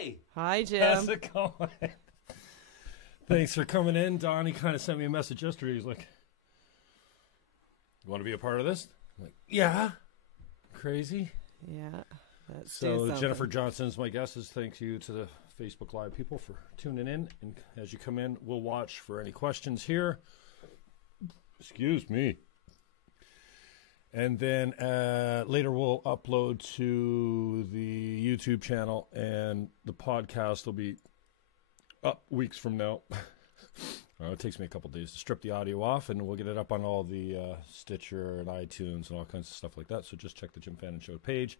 Hi. Hi, Jim. How's it going? Thanks for coming in. Donnie kind of sent me a message yesterday. He's like, you want to be a part of this? I'm like, yeah. Crazy. Yeah. Let's do So something. Jennifer Johnston is my guest. Thank you to the Facebook Live people for tuning in. And as you come in, we'll watch for any questions here. Excuse me. And then later we'll upload to the YouTube channel, and the podcast will be up weeks from now. It takes me a couple days to strip the audio off, and we'll get it up on all the Stitcher and iTunes and all kinds of stuff like that. So just check the Jim Fannon Show page.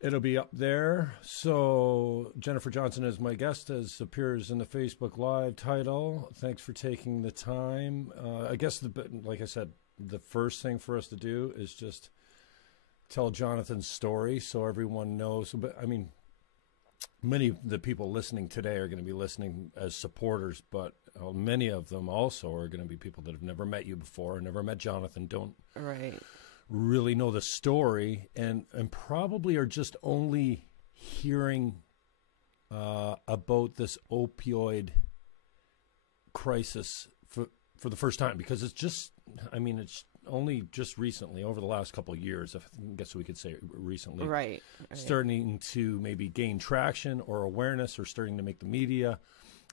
It'll be up there. So Jennifer Johnston is my guest, as appears in the Facebook Live title. Thanks for taking the time. I guess, like I said, the first thing for us to do is just tell Johnathan's story so everyone knows. But I mean, many of the people listening today are going to be listening as supporters, but many of them also are going to be people that have never met you before, never met Johnathan, don't really know the story, and probably are just only hearing about this opioid crisis for the first time, because it's just, I mean, it's only just recently, over the last couple of years, I guess we could say recently, right. starting to maybe gain traction or awareness, or starting to make the media.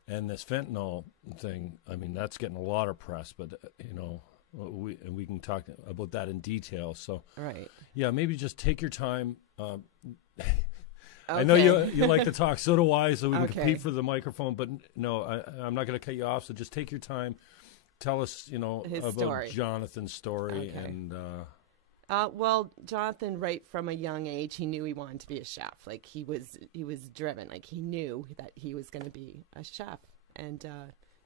And this fentanyl thing, I mean, that's getting a lot of press, but, you know, we can talk about that in detail. So, yeah, maybe just take your time. I know you like to talk, so do I, so we can compete for the microphone. But no, I'm not going to cut you off, so just take your time. Tell us, you know, about Johnathan's story. And well, Johnathan, right from a young age, he knew he wanted to be a chef. Like, he was driven. Like, he knew that he was going to be a chef, and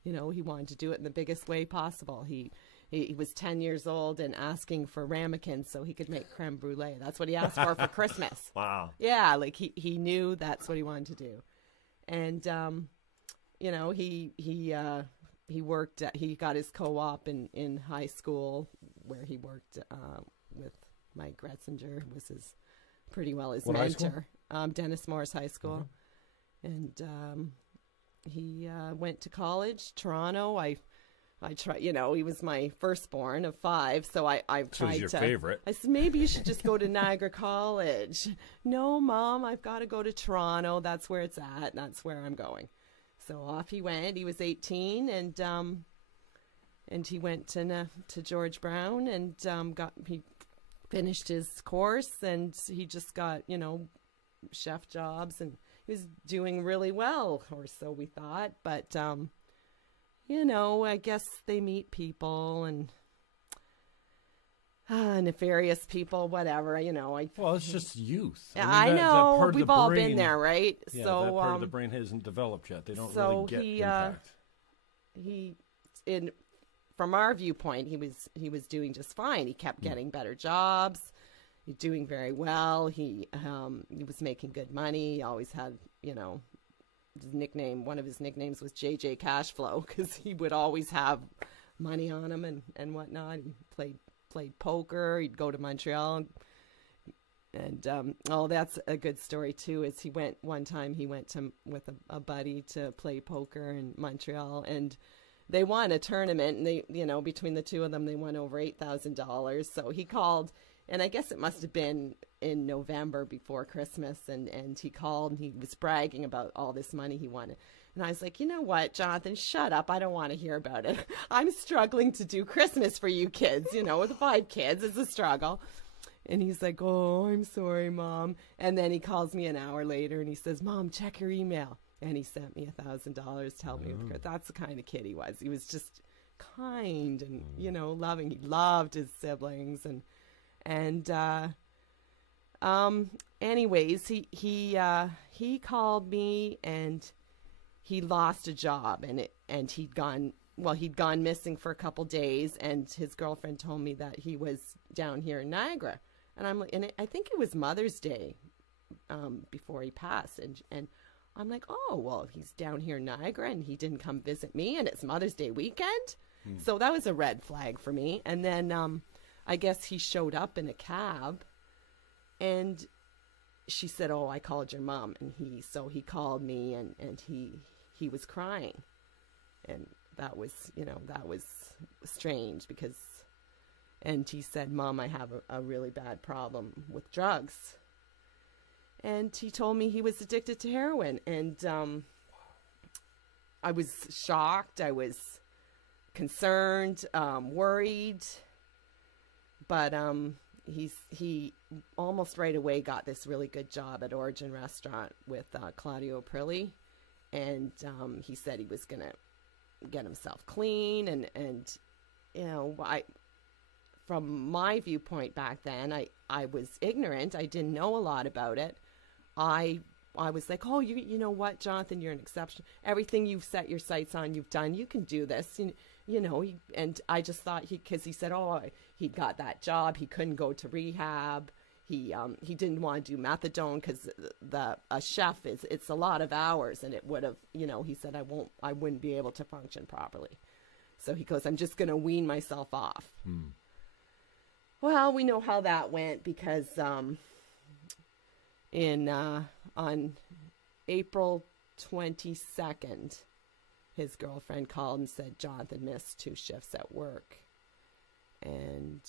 you know, he wanted to do it in the biggest way possible. He was 10 years old and asking for ramekins so he could make creme brulee. That's what he asked for Christmas. Wow. Yeah, like he knew that's what he wanted to do, and you know, he worked he got his co-op in high school, where he worked with Mike Gretzinger, who was his mentor. Dennis Morris High School. And he went to college, Toronto. I tried, you know, he was my firstborn of 5, so I tried your favorite. I said, maybe you should just go to Niagara College. No, Mom, I've got to go to Toronto. That's where it's at. That's where I'm going. So off he went. He was 18, and he went to George Brown, and he finished his course, and he just got, you know, chef jobs, and he was doing really well, or so we thought. But you know, I guess they meet people and nefarious people, whatever, you know. Well, it's just youth. I mean, know. That we've all been there, right? Yeah, so that part of the brain hasn't developed yet. They don't really get impact. From our viewpoint, he was doing just fine. He kept getting better jobs. He's doing very well. He was making good money. He always had, you know, his nickname. One of his nicknames was JJ Cashflow, because he would always have money on him and whatnot. He played poker. He'd go to Montreal, and that's a good story too. Is one time he went with a buddy to play poker in Montreal, and they won a tournament, and they, you know, between the two of them, they won over $8,000. So he called, and I guess it must have been in November before Christmas, and he called, and he was bragging about all this money he won. And I was like, you know what, Johnathan, shut up. I don't want to hear about it. I'm struggling to do Christmas for you kids. You know, with 5 kids, it's a struggle. And he's like, oh, I'm sorry, Mom. And then he calls me an hour later, and he says, Mom, check your email. And he sent me $1,000 to help me with it. That's the kind of kid he was. He was just kind and, you know, loving. He loved his siblings. Anyways, he called me, and he lost a job, and he'd gone missing for a couple days, and his girlfriend told me that he was down here in Niagara. And I'm like, and I think it was Mother's Day before he passed, and I'm like, oh, well, he's down here in Niagara, and he didn't come visit me, and it's Mother's Day weekend. So that was a red flag for me. And then I guess he showed up in a cab, and she said, "Oh, I called your mom," and he called me, and he was crying, and that was strange because, and he said, "Mom, I have a really bad problem with drugs," and he told me he was addicted to heroin, and I was shocked, I was concerned, worried, but he almost right away got this really good job at Origin Restaurant with Claudio Prilli, and he said he was gonna get himself clean, and from my viewpoint back then, I was ignorant. I didn't know a lot about it. I was like, oh, you know what, Johnathan, you're an exception. Everything you've set your sights on, you've done. You can do this. And I just thought because he said, oh, he got that job. He couldn't go to rehab. He didn't want to do methadone because a chef it's a lot of hours, and it would have, he said, I wouldn't be able to function properly. So he goes, I'm just going to wean myself off. Well, we know how that went because on April 22nd, his girlfriend called and said Johnathan missed 2 shifts at work. And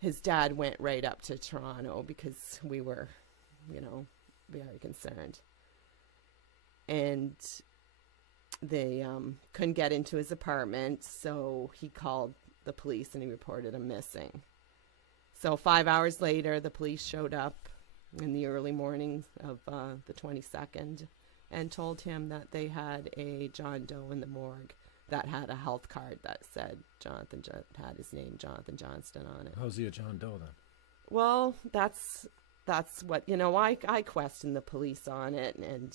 his dad went right up to Toronto because we were, very concerned. And they couldn't get into his apartment, so he called the police and he reported him missing. So 5 hours later, the police showed up in the early morning of the 22nd and told him that they had a John Doe in the morgue that had a health card that said Johnathan had his name, Johnathan Johnston, on it. How's he a John Doe then? Well, that's what, I questioned the police on it, and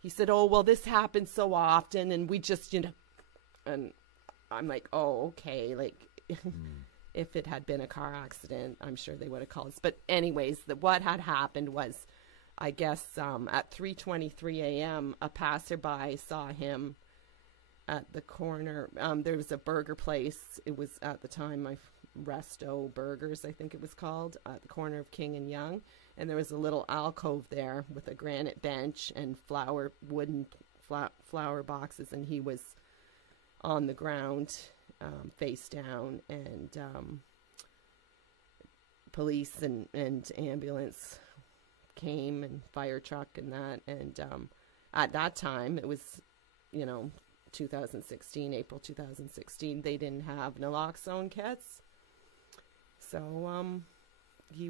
he said, oh, well, this happens so often, and we just, and I'm like, oh, okay, like, if it had been a car accident, I'm sure they would have called us. But anyways, what had happened was, I guess at 3:23 a.m., a passerby saw him at the corner. There was a burger place. It was at the time my Resto Burgers, I think it was called, at the corner of King and Yonge. And there was a little alcove there with a granite bench and wooden flower boxes. And he was on the ground, face down. And police and ambulance came, and fire truck and that. And at that time, it was, 2016, April 2016, they didn't have naloxone kits. So they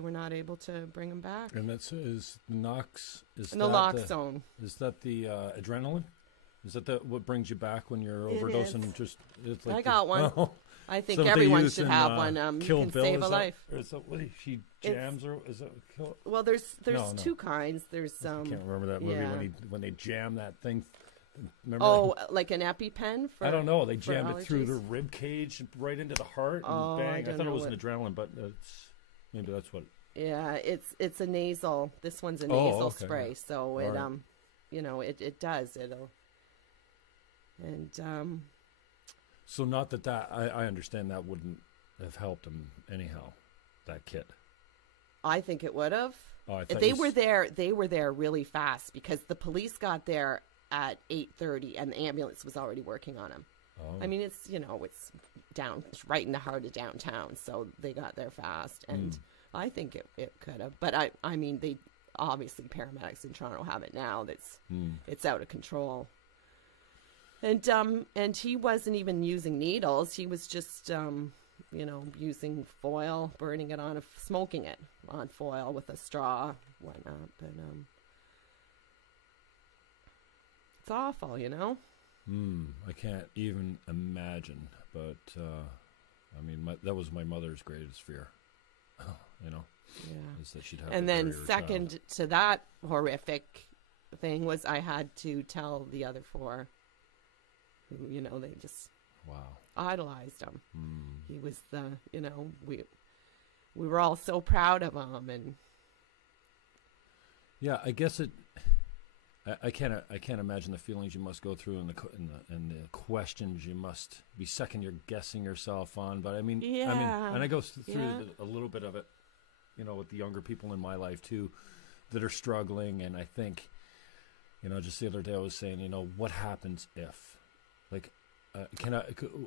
were not able to bring him back. And is naloxone. Is that the adrenaline? Is that what brings you back when you're overdosing? It's like I got one. Oh. I think everyone should have one. Kill you can Bill, save a life. Is that what she jams, or is that Kill? Well, there's two kinds. There's I can't remember that movie when they jam that thing. Remember that? Like an EpiPen? I don't know. They jammed it through the rib cage right into the heart, and bang. I thought it was an adrenaline, but maybe that's what. Yeah, it's a nasal. This one's a nasal spray, yeah. So it it does. It'll. And so not that I understand that wouldn't have helped him anyhow, that kit. I think it would have. Oh, they were there really fast because the police got there at 8:30 and the ambulance was already working on him. Oh. I mean, it's it's right in the heart of downtown, so they got there fast, and I think it could have. But I mean, they obviously, paramedics in Toronto have it now. It's out of control. And he wasn't even using needles. He was just, using foil, burning it on, smoking it on foil with a straw, whatnot. But it's awful, I can't even imagine. But I mean, that was my mother's greatest fear. Yeah. Is that she'd have. And then second to that horrific thing was I had to tell the other 4. Who, they just idolized him. He was we were all so proud of him, and yeah, I guess I can't imagine the feelings you must go through and the questions you must be second guessing yourself on. But I mean, and I go through a little bit of it with the younger people in my life too that are struggling. And I think, just the other day I was saying, what happens if, like,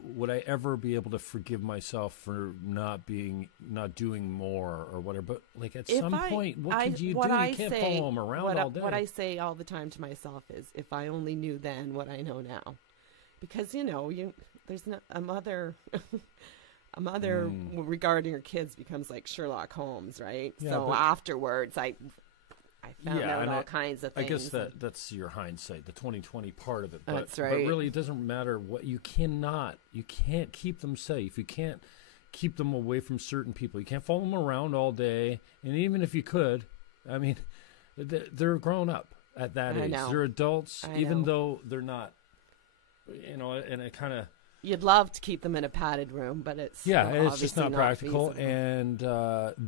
would I ever be able to forgive myself for not doing more or whatever? But like at some point, what could you do? You can't follow them around all day. What I say all the time to myself is, if I only knew then what I know now, because there's a mother. A mother regarding her kids becomes like Sherlock Holmes, right? Yeah, so afterwards, I found out all kinds of things. I guess that's your hindsight, the 2020 part of it. But, that's right. But really, it doesn't matter what you can't keep them safe. You can't keep them away from certain people. You can't follow them around all day. And even if you could, I mean, they're grown up at that age. They're adults, even though they're not, and it kind of. You'd love to keep them in a padded room, but it's just not practical, feasible. And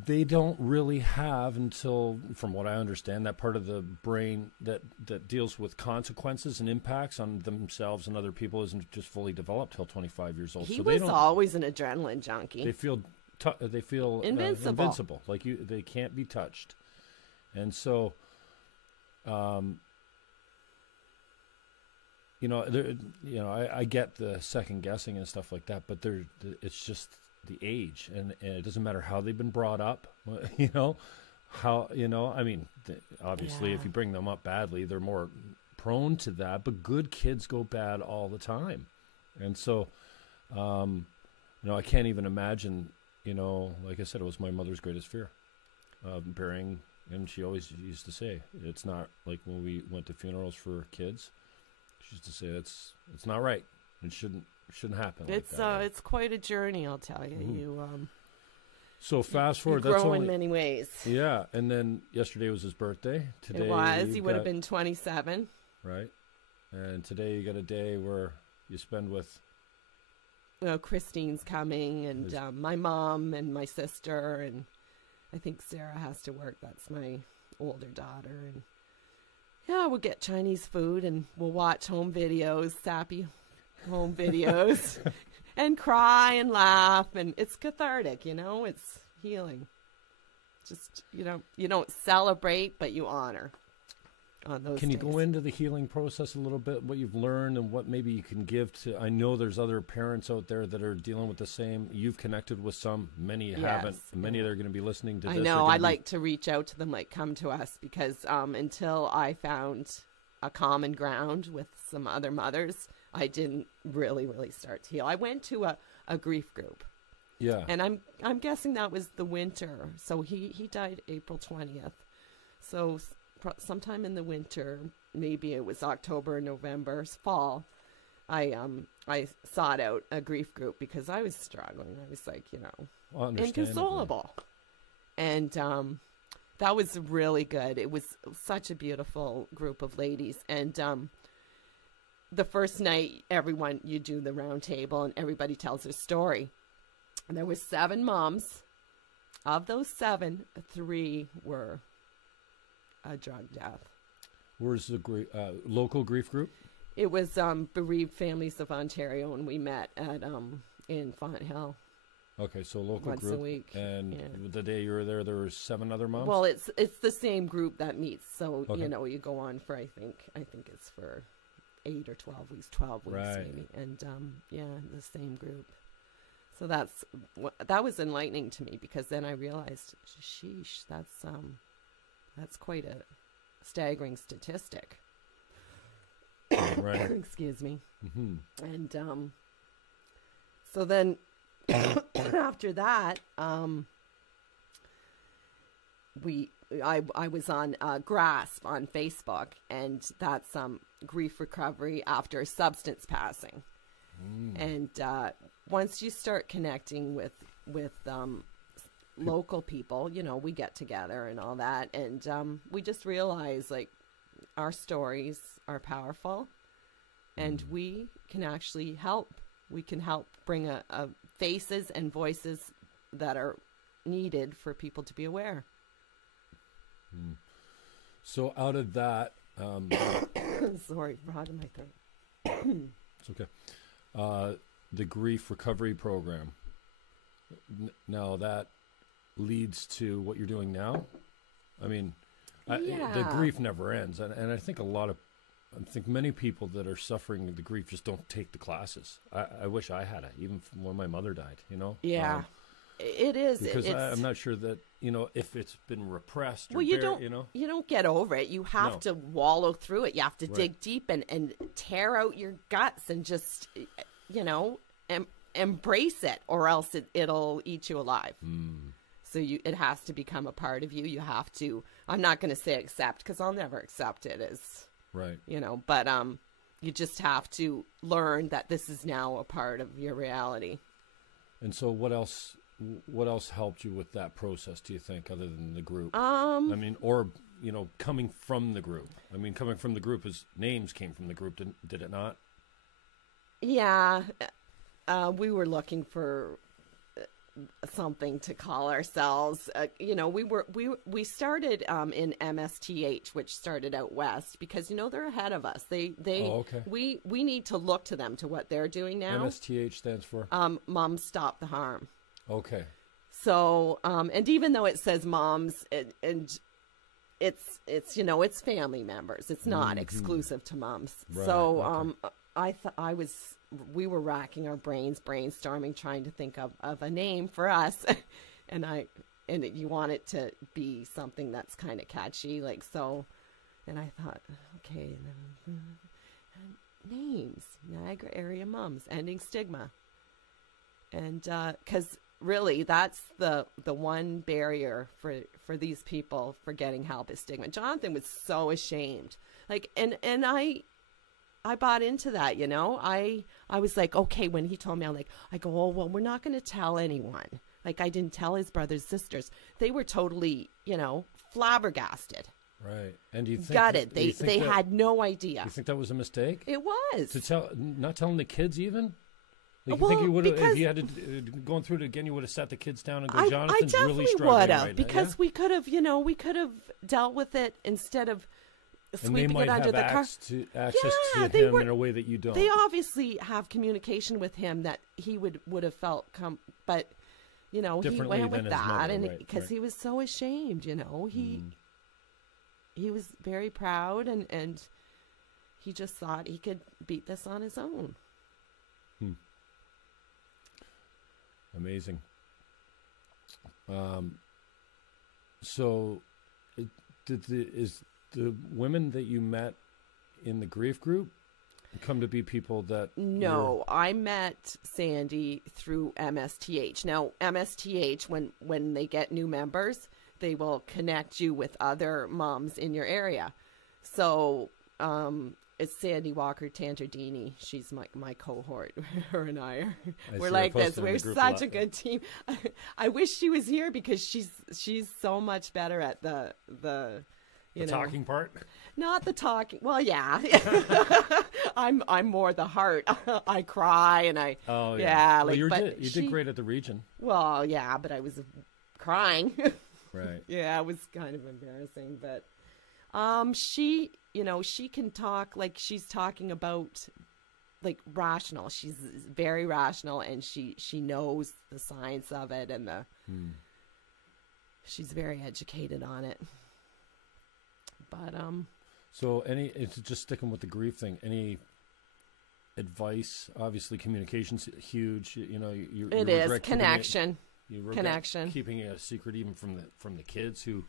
they don't really have, until, from what I understand, that part of the brain that deals with consequences and impacts on themselves and other people isn't just fully developed till 25 years old. He was always an adrenaline junkie. They feel invincible, like they can't be touched, and so. I get the second guessing and stuff like that, but it's just the age, and it doesn't matter how they've been brought up, obviously if you bring them up badly, they're more prone to that, but good kids go bad all the time. And so, I can't even imagine, like I said, it was my mother's greatest fear, burying, and she always used to say, it's not like when we went to funerals for kids. She used to say it's not right. It shouldn't happen. It's quite a journey, I'll tell you. Mm-hmm. So fast forward. You grow in many ways. Yeah, and then yesterday was his birthday. Today it was. He would have been 27. Right, and today you got a day where you spend with. Christine's coming, and my mom and my sister, and I think Sarah has to work. That's my older daughter, and. Yeah, we'll get Chinese food and we'll watch home videos, sappy home videos, and cry and laugh, and it's cathartic, it's healing. Just, you don't celebrate, but you honor on those Can you days. go into the healing process a little bit, what you've learned and what maybe you can give to, I know there's other parents out there that are dealing with the same. You've connected with some, many haven't. Many that are going to be listening to this. I know, I like to reach out to them, like come to us, because until I found a common ground with some other mothers, I didn't really start to heal. I went to a grief group. Yeah. And I'm guessing that was the winter. So he died April 20th. So sometime in the winter, maybe it was October, November, fall, I sought out a grief group because I was struggling. I was like, inconsolable. And that was really good. It was such a beautiful group of ladies. And the first night, you do the round table and everybody tells their story. And there were 7 moms. Of those 7, 3 were a drug death. Where's the local grief group? It was Bereaved Families of Ontario, and we met at in Font Hill. Okay, so local once group. a week. And the day you were there were 7 other moms? Well, it's the same group that meets. So, you go on for, I think it's for 8 or 12 weeks, 12 weeks maybe. And, the same group. So that was enlightening to me, because then I realized, sheesh, that's quite a staggering statistic. Right. Excuse me. Mm-hmm. And so then after that, I was on Grasp on Facebook, and that's grief recovery after substance passing. And once you start connecting with local people, we get together and all that, and we just realize, like, our stories are powerful, and we can actually help. We can help bring a faces and voices that are needed for people to be aware. So out of that, sorry, frog in my throat. It's okay. The grief recovery program. Now that leads to what you're doing now? I mean, Yeah. the grief never ends. And I think many people that are suffering the grief just don't take the classes. I wish I had it, even from when my mother died, you know? Yeah. It is. Because I'm not sure that, you know, if it's been repressed or well, you don't get over it. You have to wallow through it. You have to dig deep and tear out your guts and just, you know, embrace it, or else it'll eat you alive. So it has to become a part of you. You have to, I'm not going to say accept, because I'll never accept it as, you know, but you just have to learn that this is now a part of your reality. And so what else helped you with that process, do you think, other than the group? I mean, or, you know, coming from the group. I mean, coming from the group, as NAMES came from the group, did it not? Yeah. We were looking for something to call ourselves. You know, we started in MSTH, which started out west, because, you know, they're ahead of us. We need to look to them, to what they're doing now. MSTH stands for? Moms Stop the Harm. Okay. So, and even though it says moms, and it's you know, it's family members. It's not exclusive to moms. Right, so, we were racking our brains, brainstorming, trying to think of a name for us, and you want it to be something that's kind of catchy, like so. And I thought, okay, NAMES, Niagara Area Moms, ending stigma, and because really that's the one barrier for these people for getting help is stigma. Johnathan was so ashamed, like, and I bought into that, you know. I was like, okay, when he told me, I go, oh, well, we're not going to tell anyone. Like, I didn't tell his brothers, sisters. They were totally, you know, flabbergasted. Right. And do you think gutted. They had no idea. You think that was a mistake? It was. Not telling the kids even? Like, well, you think you would have, if you had to going through it again, you would have sat the kids down and go, Jonathan's really struggling would have, right because now. we could have, you know, dealt with it instead of sweeping it under the car. Access to him in a way that you don't. They obviously have communication with him that he would have felt but you know, he went with that, and because he was so ashamed, you know, he was very proud, and he just thought he could beat this on his own. Amazing. So, is the women that you met in the grief group come to be people that... No, I met Sandy through MSTH. Now, MSTH, when they get new members, they will connect you with other moms in your area. So, it's Sandy Walker Tantardini. She's my cohort. Her and we're like this. We're such a good team. I wish she was here, because she's so much better at the talking part? Not the talking. Well, yeah. I'm more the heart. I cry and I. Oh yeah. Like, you did great at the region. Well, yeah, but I was crying. Right. Yeah, it was kind of embarrassing, but she, you know, she can talk like she's talking about like rational. She's very rational, and she knows the science of it, and she's very educated on it. But so it's just sticking with the grief thing. Any advice? Obviously, communication's huge. You know, it is connection. Connection. Keeping it a secret even from the kids who,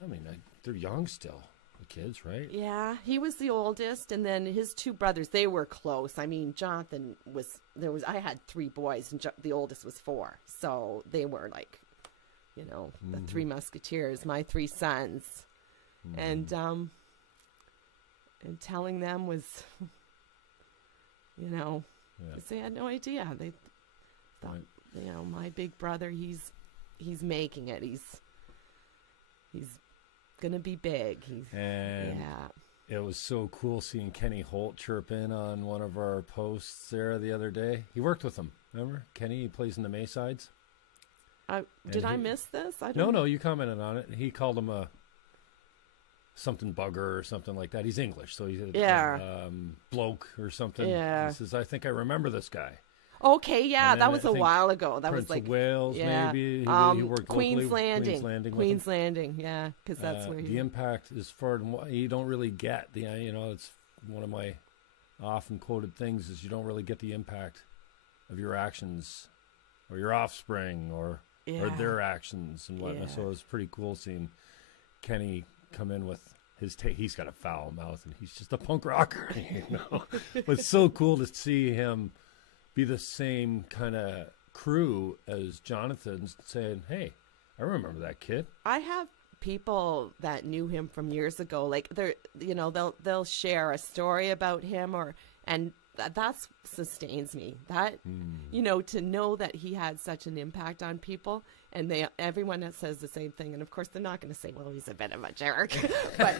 I mean, they're young still. The kids, right? Yeah, he was the oldest, and then his two brothers. They were close. I mean, Johnathan was. I had 3 boys, and the oldest was 4. So they were like, you know, the 3 musketeers. My 3 sons. And telling them was, you know, they had no idea. They thought, you know, my big brother, he's making it. He's gonna be big. It was so cool seeing Kenny Holt chirp in on one of our posts there the other day. He worked with him. Remember Kenny? He plays in the Maysides. Did I miss this? I don't No, you commented on it. He called him a something bugger or something like that. He's English, so he's bloke or something. Yeah. He says, I think I remember this guy. Okay, yeah, And that then was I a think while ago. That Prince was like of Wales, yeah. maybe. He worked Queen's locally. Landing. With Queen's him. Landing, yeah, because that's where The impact is far and wide. You don't really get the, it's one of my often quoted things is you don't really get the impact of your actions or your offspring or their actions and whatnot. So it was pretty cool seeing Kenny come in with his he's got a foul mouth and he's just a punk rocker, But it's so cool to see him be the same kind of crew as Johnathan's, saying, "Hey, I remember that kid." I have people that knew him from years ago. Like they'll share a story about him, and that's sustains me. That to know that he had such an impact on people, and everyone that says the same thing. And of course, they're not going to say, "Well, he's a bit of a jerk," but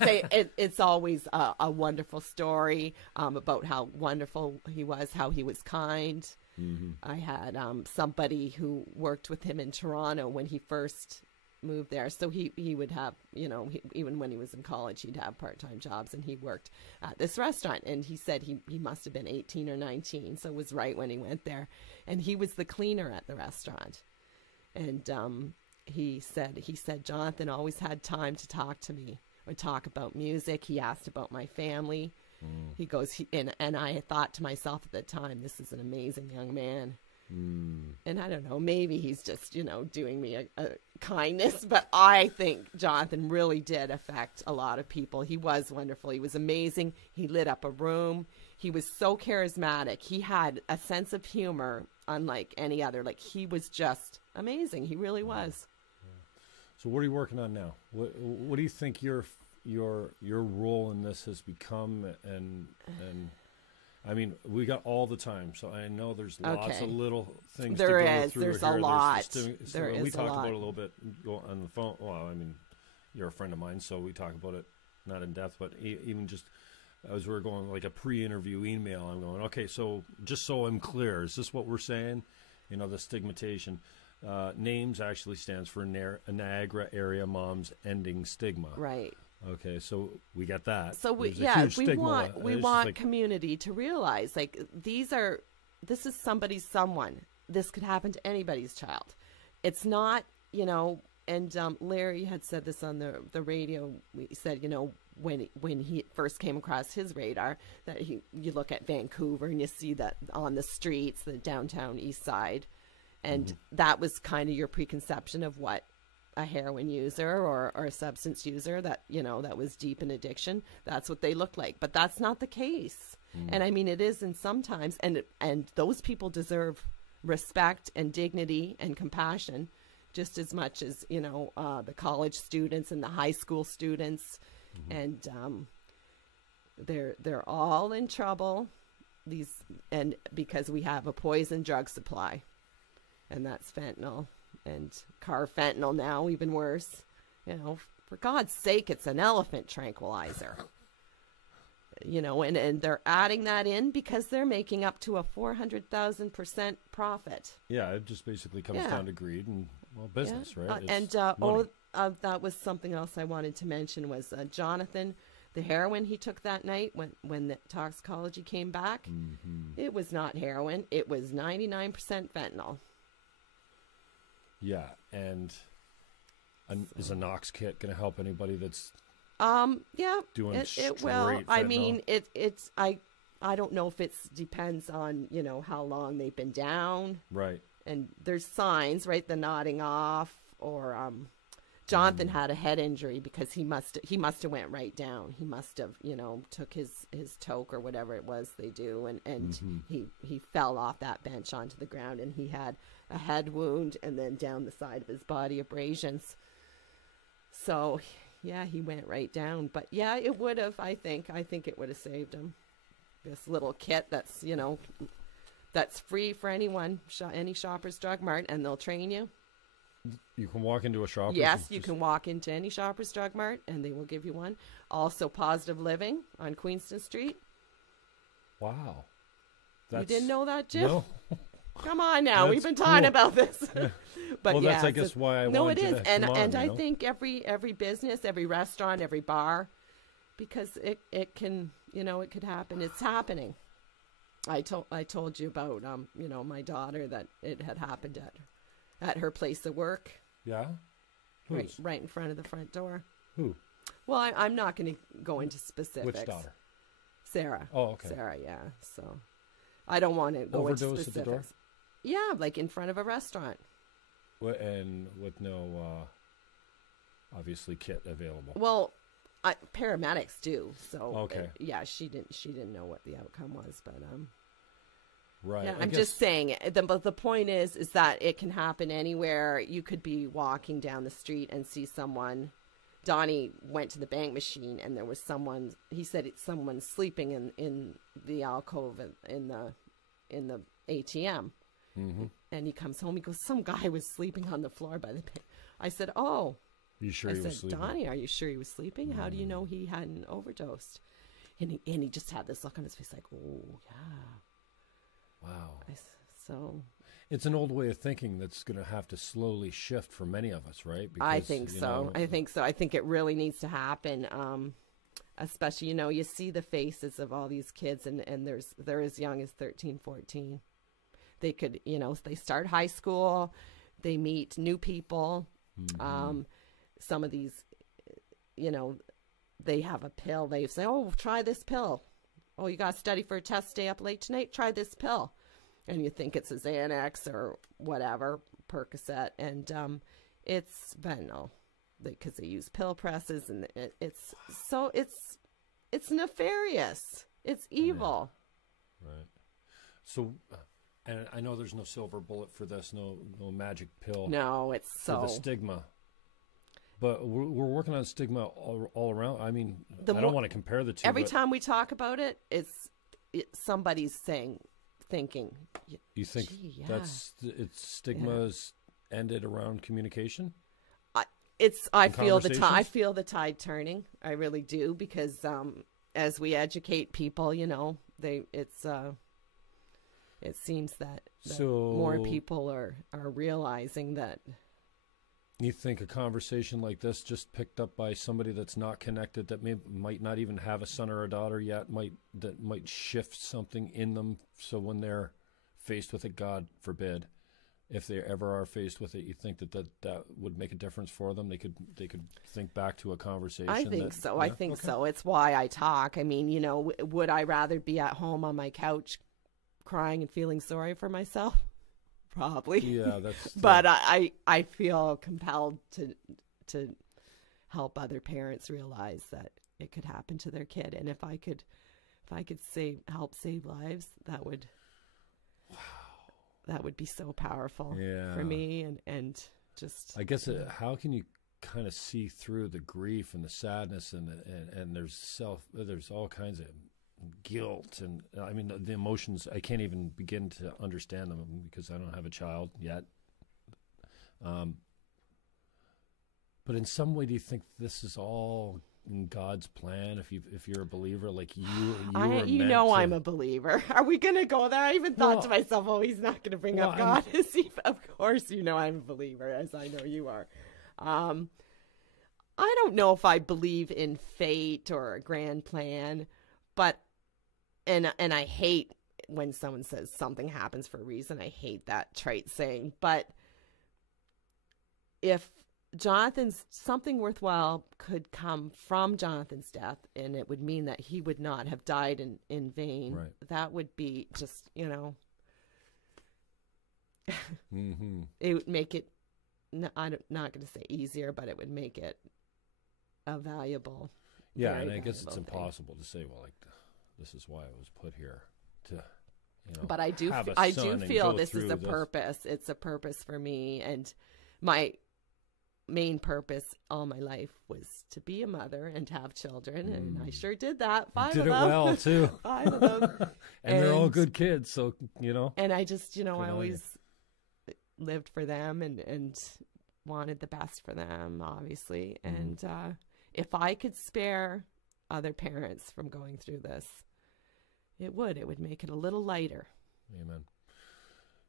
it's always a wonderful story about how wonderful he was, how he was kind. Mm-hmm. I had somebody who worked with him in Toronto when he first moved there. So he would have, even when he was in college, he'd have part-time jobs, and he worked at this restaurant. And he said he must have been 18 or 19. So it was right when he went there. And he was the cleaner at the restaurant. And he said Johnathan always had time to talk to me or talk about music. He asked about my family. He goes, and I thought to myself at the time, this is an amazing young man. And I don't know, maybe he's just, doing me a kindness, but I think Johnathan really did affect a lot of people. He was wonderful. He was amazing. He lit up a room. He was so charismatic. He had a sense of humor unlike any other. Like, he was just amazing. He really was. So what are you working on now? What do you think your role in this has become? And I mean, we got all the time, so I know there's lots of little things to go through. There's here. a lot. We talked about it a little bit on the phone. Well, I mean, you're a friend of mine, so we talk about it, not in depth, but even just as we're going like a pre-interview email, I'm going, okay, so just so I'm clear, is this what we're saying? The stigmatization. NAMES actually stands for Niagara Area Moms Ending Stigma. Right. Okay, so we got that. So we want community to realize, like, this is somebody's someone. This could happen to anybody's child. It's not, and Larry had said this on the radio. We said, when he first came across his radar, that you look at Vancouver and you see that on the streets, the downtown east side, and that was kind of your preconception of what a heroin user or a substance user that was deep in addiction, that's what they look like. But that's not the case. And I mean, it is in sometimes, and those people deserve respect and dignity and compassion just as much as the college students and the high school students. And they're all in trouble, and because we have a poison drug supply, and that's fentanyl. And carfentanil now, even worse. For God's sake, it's an elephant tranquilizer. And they're adding that in because they're making up to a 400,000% profit. Yeah, it just basically comes down to greed and business, right? That was something else I wanted to mention was Johnathan, the heroin he took that night when the toxicology came back, it was not heroin. It was 99% fentanyl. Yeah, and is a Knox kit going to help anybody that's doing it will. Fentanyl? I mean, it's I don't know if it depends on how long they've been down, right? And there's signs, right? The nodding off, or Johnathan had a head injury because he must have went right down. He must have took his toke or whatever it was they do, and he fell off that bench onto the ground, and he had a head wound and then down the side of his body abrasions. So yeah, he went right down. But yeah, it would have. I think it would have saved him. This little kit that's free for anyone, any Shoppers Drug Mart, and they'll train you. You can walk into a Shoppers? Yes, you can walk into any Shoppers Drug Mart, and they will give you one. Also, Positive Living on Queenston Street. Wow. You didn't know that, Jim? No. Come on now, we've been talking about this. Yeah. But that's, I guess, why I wanted to and come on, and I think every business, every restaurant, every bar, because it can, it could happen. It's happening. I told you about my daughter, that it had happened at her place of work. Yeah. Right in front of the front door. Who? Well, I'm not going to go into specifics. Which daughter? Sarah. Oh, okay. Sarah, yeah. So I don't want to go into overdose specifics. at the door? Yeah, like in front of a restaurant. And with no, obviously, kit available. Well, paramedics do. So okay. She didn't know what the outcome was, but right. Yeah, I'm just saying. But the point is that it can happen anywhere. You could be walking down the street and see someone. Donnie went to the bank machine, and there was someone. He said it's someone sleeping in the alcove in the ATM. Mm-hmm. And he comes home. He goes, some guy was sleeping on the floor by the bank. I said, oh. You sure he was sleeping? Donnie, are you sure he was sleeping? How do you know he hadn't overdosed? And he just had this look on his face like, oh, yeah. Wow. So it's an old way of thinking that's going to have to slowly shift for many of us, right? Because, I think so. I think it really needs to happen. Especially, you see the faces of all these kids, and they're as young as 13, 14. They could, they start high school, they meet new people. Mm-hmm. Some of these, they have a pill. They say, oh, try this pill. Oh, you got to study for a test, stay up late tonight, try this pill. And you think it's a Xanax or whatever, Percocet, and it's fentanyl, because they use pill presses, and it's nefarious. It's evil. Right. So, and I know there's no silver bullet for this, no magic pill. No, it's for the stigma. But we're working on stigma all around. I mean, I don't want to compare the two. Every time we talk about it, somebody's thinking. You think it's stigma's ended around communication? I feel the tide turning. I really do, because as we educate people, it seems that more people are realizing that. You think a conversation like this, just picked up by somebody that's not connected, that might not even have a son or a daughter yet, might shift something in them, so when they're faced with it, God forbid, if they ever are faced with it, you think that would make a difference for them? They could think back to a conversation. I think so. Yeah? I think so. It's why I talk. I mean, would I rather be at home on my couch crying and feeling sorry for myself? Probably. Yeah, that's. But I feel compelled to help other parents realize that it could happen to their kid, and if I could help save lives, that would. Wow. That would be so powerful for me, and just. I guess how can you kind of see through the grief and the sadness and there's all kinds of guilt, and I mean the emotions, I can't even begin to understand them because I don't have a child yet, but in some way, do you think this is all in God's plan? If you're a believer, like I'm a believer. Are we gonna go there? I even thought to myself, oh, he's not gonna bring up God. Of course I'm a believer, as I know you are. I don't know if I believe in fate or a grand plan, but and I hate when someone says something happens for a reason. I hate that trite saying. But if something worthwhile could come from Jonathan's death, and it would mean that he would not have died in vain, right. That would be just, mm-hmm. It would make it, I'm not going to say easier, but it would make it a valuable. Yeah, and I guess it's impossible to say, well, like, this is why I was put here to, But I do feel this is a purpose. It's a purpose for me, and my main purpose all my life was to be a mother and to have children, and I sure did that. Five of them. Did it well too. 5 of them, and they're all good kids. So And I just, I always lived for them and wanted the best for them, obviously. And if I could spare other parents from going through this, it would make it a little lighter. Amen.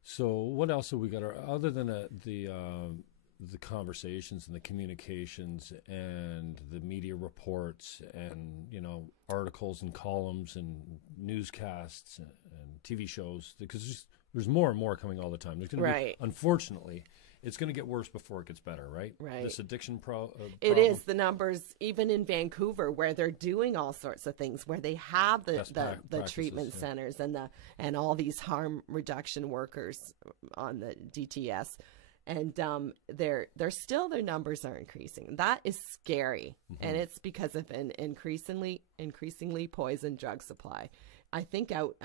So what else have we got? Other than the conversations and the communications and the media reports and articles and columns and newscasts and TV shows, because there's more and more coming all the time. There's going to be, unfortunately, it's going to get worse before it gets better, right? Right. This addiction problem. It is. The numbers, even in Vancouver, where they're doing all sorts of things, where they have the treatment centers and all these harm reduction workers on the DTS, and their numbers are increasing. That is scary, and it's because of an increasingly poison drug supply. I think out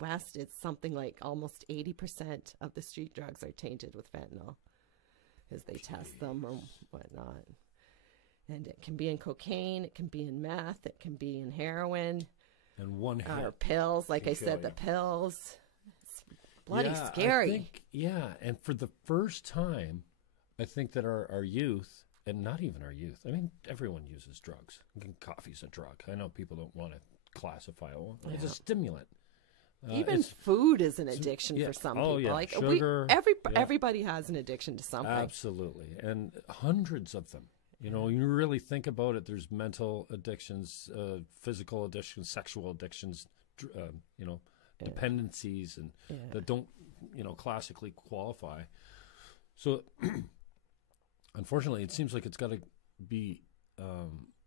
west, it's something like almost 80% of the street drugs are tainted with fentanyl, as they test them or whatnot. And it can be in cocaine, it can be in meth, it can be in heroin. And one hit. Or pills, like I said, the pills. It's bloody scary. And for the first time, I think that our youth, and not even our youth, I mean, everyone uses drugs. Coffee's a drug. I know people don't want to classify it. It's a stimulant. Even food is an addiction for some people. Yeah. Like sugar. Everybody has an addiction to something. Absolutely, and hundreds of them. You know, you really think about it. There's mental addictions, physical addictions, sexual addictions. Dependencies, and that don't, classically qualify. So, unfortunately, it seems like it's got to be.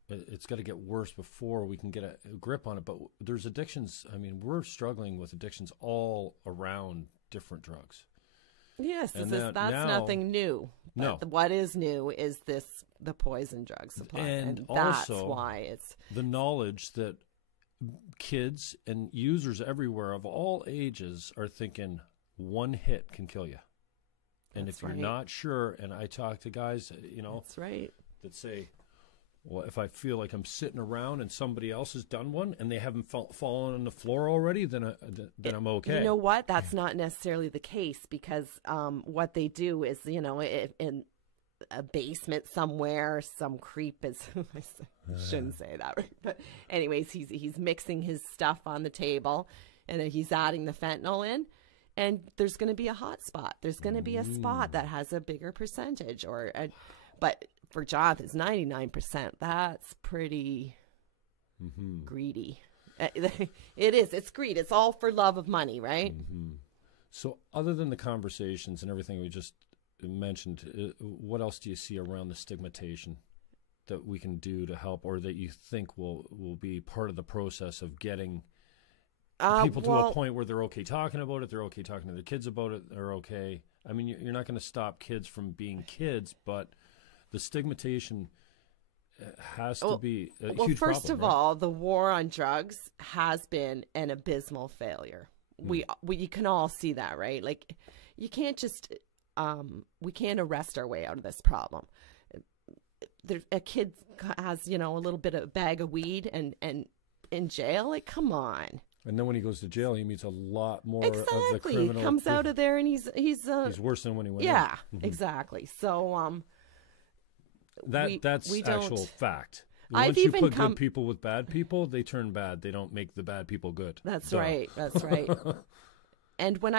It's got to get worse before we can get a grip on it. But there's addictions. I mean, we're struggling with addictions all around different drugs. Yes, that's nothing new. But No. What is new is the poison drug supply. And that's also why it's the knowledge that kids and users everywhere of all ages are thinking one hit can kill you. And if you're not sure, and I talk to guys, that's right, that say, well, if I feel like I'm sitting around and somebody else has done one and they haven't fallen on the floor already, then I'm okay. You know what? That's not necessarily the case, because what they do is, in a basement somewhere, some creep is, I shouldn't say that, right? But anyways, he's mixing his stuff on the table, and he's adding the fentanyl in, and there's going to be a hot spot. There's going to be a spot that has a bigger percentage, but for Johnathan's 99%, that's pretty greedy. It is. It's greed. It's all for love of money, right? So other than the conversations and everything we just mentioned, what else do you see around the stigmatization that we can do to help, or that you think will be part of the process of getting people to a point where they're okay talking about it, they're okay talking to their kids about it, they're okay? I mean, you're not going to stop kids from being kids, but the stigmatization has to be a huge problem. First of all, the war on drugs has been an abysmal failure. You can all see that, right? Like, you can't just we can't arrest our way out of this problem. A kid has, a little bit of a bag of weed and in jail. Like, come on. And then when he goes to jail, he meets a lot more of the Exactly. criminal. He comes out of there and he's worse than when he went in. Yeah, exactly. So that's actual fact. I've Once you even put good people with bad people, they turn bad. They don't make the bad people good. That's right. That's right. And when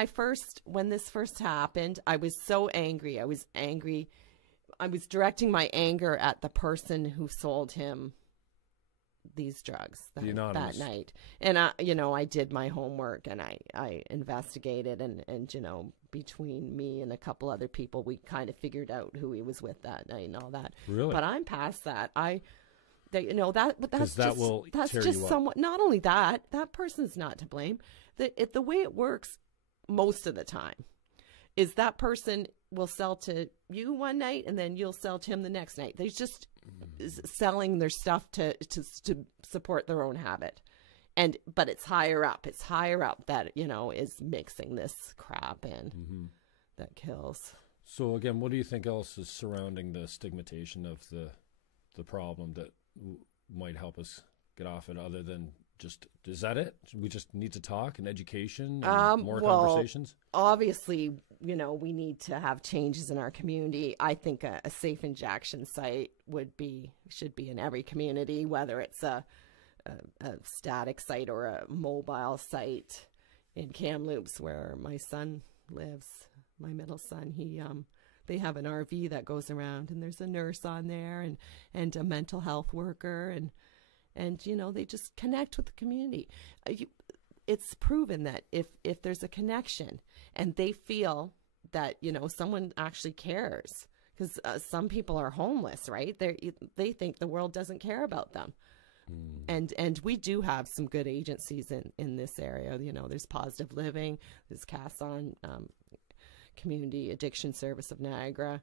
this first happened, I was so angry. I was angry. I was directing my anger at the person who sold him these drugs that night. And I did my homework, and I investigated, and between me and a couple other people, we kind of figured out who he was with that night and all that. Really? But I'm past that. That's tear just you up. somewhat. Not only that person's not to blame. The way it works most of the time is that person will sell to you one night, and then you'll sell to him the next night. They just selling their stuff to support their own habit. But it's higher up. It's higher up that, is mixing this crap in that kills. So again, what do you think else is surrounding the stigmatization of the problem that might help us get off it, other than just, is that it? We just need to talk and education and more conversations? Obviously, we need to have changes in our community. I think a safe injection site should be in every community, whether it's a static site or a mobile site. In Kamloops, where my son lives, my middle son, they have an RV that goes around, and there's a nurse on there and a mental health worker, and they just connect with the community. it's proven that if there's a connection and they feel that, you know, someone actually cares, because some people are homeless, right? They think the world doesn't care about them. And we do have some good agencies in this area. You know, there's Positive Living, there's Casson, Community Addiction Service of Niagara.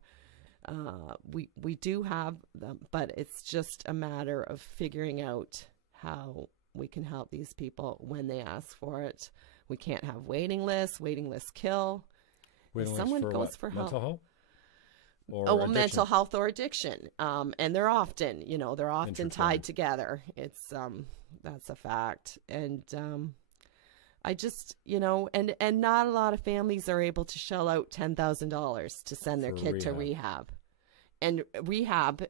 We do have them, but it's just a matter of figuring out how we can help these people when they ask for it. We can't have waiting lists. Waiting lists kill. If someone goes for help. Mental health? Well, mental health or addiction. And they're often, you know, tied together. It's, that's a fact. And, I just, you know, and not a lot of families are able to shell out $10,000 to send their kid to rehab. And rehab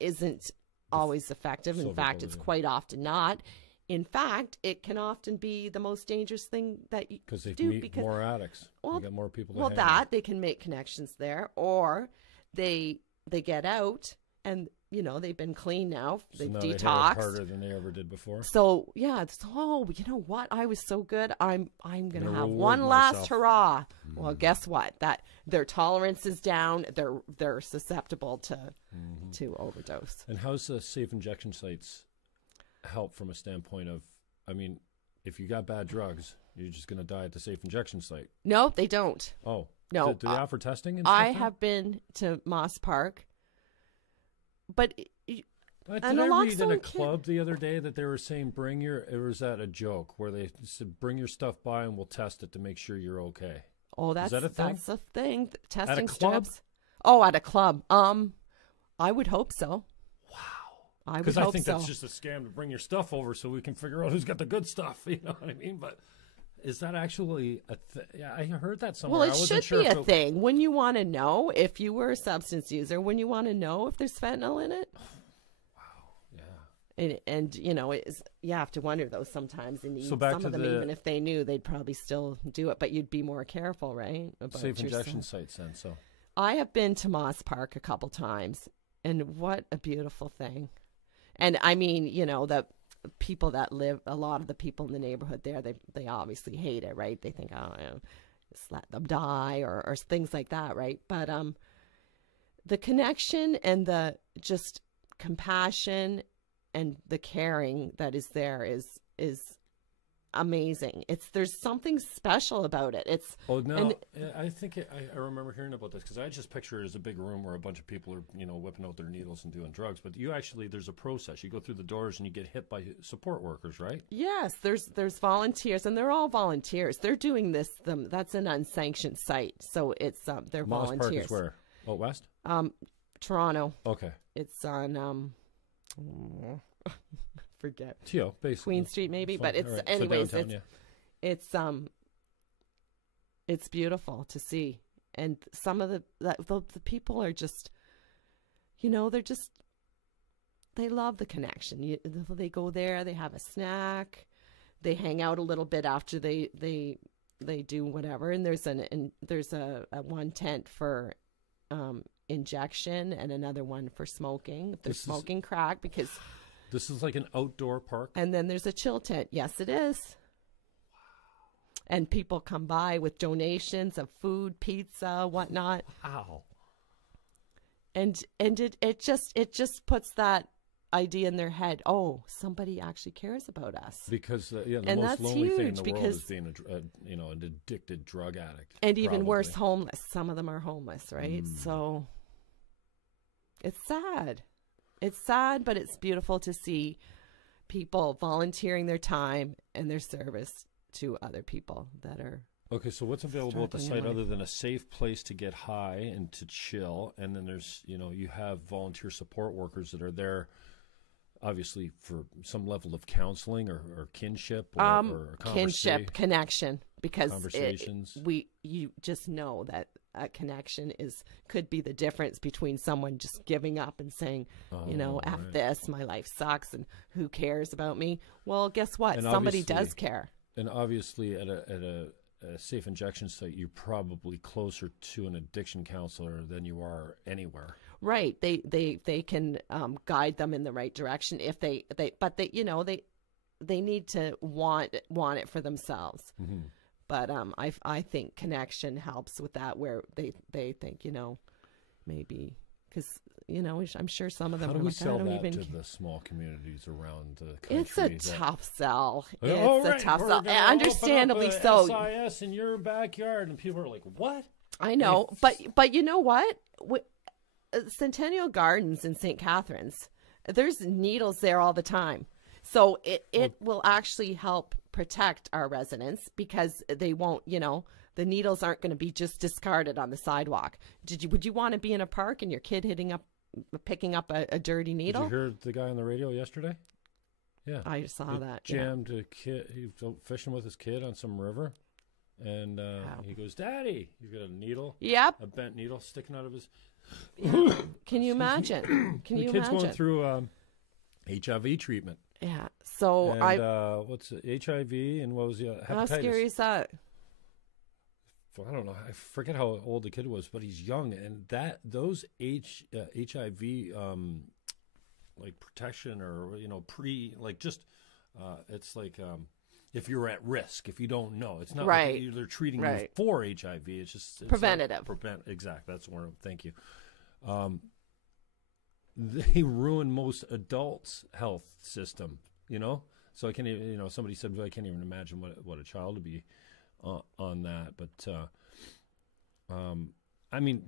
isn't always effective. In fact, it's quite often not. In fact, it can often be the most dangerous thing that you do. Because more addicts. Well, you get more people to hang out. They can make connections there, or they get out and, you know, they've been clean now. They've detoxed. They hit it harder than they ever did before. So yeah, it's you know what? I was so good. I'm gonna have one last hurrah. Well, guess what? That their tolerance is down. They're susceptible to overdose. And how's the safe injection sites help from a standpoint of? I mean, if you got bad drugs, you're just gonna die at the safe injection site. No, they don't. Oh no. Do they offer testing? And stuff I have been to Moss Park. But did I read in a club the other day that they were saying or was that a joke where they said bring your stuff by and we'll test it to make sure you're okay? Oh, that's a thing? That's a thing. Testing at a club? strips. Oh, at a club. I would hope so. Wow. Because I think that's just a scam to bring your stuff over so we can figure out who's got the good stuff. You know what I mean? But is that actually a thing? Yeah, I heard that somewhere. Well, it should be a thing. When you want to know if you were a substance user, when you want to know if there's fentanyl in it. Wow, yeah. And you know, you have to wonder, though, sometimes. And so back some of them, even if they knew, they'd probably still do it. But you'd be more careful, right? About safe injection sites then, so. I have been to Moss Park a couple times, and what a beautiful thing. And I mean, you know, the people that live, a lot of the people in the neighborhood there, they obviously hate it, right? They think, oh, you know, just let them die or things like that, right? But the connection and the just compassion and the caring that is there is amazing. There's something special about it. I think I remember hearing about this because I just picture it as a big room where a bunch of people are, you know, whipping out their needles and doing drugs. But there's a process. You go through the doors and you get hit by support workers, right? Yes, there's volunteers, and they're all volunteers. They're doing this. That's an unsanctioned site, so it's they're Moss volunteers. Park is where? Oh, west. Toronto. Okay. It's on forget. Basically. Queen Street, maybe, but it's right. anyways. So downtown, it's beautiful to see, and some of the people are just, you know, they love the connection. They go there, they have a snack, they hang out a little bit after they do whatever, and there's a one tent for injection and another one for smoking. If they're smoking crack, because. This is like an outdoor park? And then there's a chill tent. Yes, it is. Wow. And people come by with donations of food, pizza, whatnot. Wow. And it just puts that idea in their head. Oh, somebody actually cares about us. Because the and most that's lonely huge, thing in the world is being an addicted drug addict. And even worse, homeless. Some of them are homeless, right? So it's sad. It's sad, but it's beautiful to see people volunteering their time and their service to other people that are. Okay, so what's available at the site other than a safe place to get high and to chill? And then there's, you have volunteer support workers that are there, obviously, for some level of counseling or kinship or kinship connection, because conversations. You just know that a connection could be the difference between someone just giving up and saying, F this, my life sucks, and who cares about me? Well, guess what? And somebody does care. And obviously, at a safe injection site, you're probably closer to an addiction counselor than you are anywhere. Right. They can guide them in the right direction if they they need to want it for themselves. Mm-hmm. But I think connection helps with that, where they think, you know, maybe because, you know, I'm sure some of them How do are we like, sell I don't that even to the small communities around the country? It's a tough sell. Oh, It's right. a tough We're sell. gonna Understandably open so. up a SIS in your backyard, and people are like, "What?" I know, but you know what? Centennial Gardens in St. Catharines, there's needles there all the time. So it will actually help protect our residents, because they won't, you know, the needles aren't going to be just discarded on the sidewalk. Would you want to be in a park and your kid picking up a dirty needle? Did you hear the guy on the radio yesterday? Yeah, I saw that. Jammed a kid. He was fishing with his kid on some river, and he goes, "Daddy," he's got a needle. Yep. A bent needle sticking out of his. Yeah. Can you imagine? Can you the kid's imagine? going through HIV treatment. Yeah. So and, what's it, HIV and what was the hepatitis? How scary is that? I don't know. I forget how old the kid was, but he's young, and those HIV like protection, or you know, it's like if you're at risk, if you don't know, it's not right. like they're treating you for HIV. It's just preventative. Exactly. That's the word. Thank you. They ruin most adults' health system. You know, so I can't even. You know, somebody said, I can't even imagine what a child would be on that. But I mean,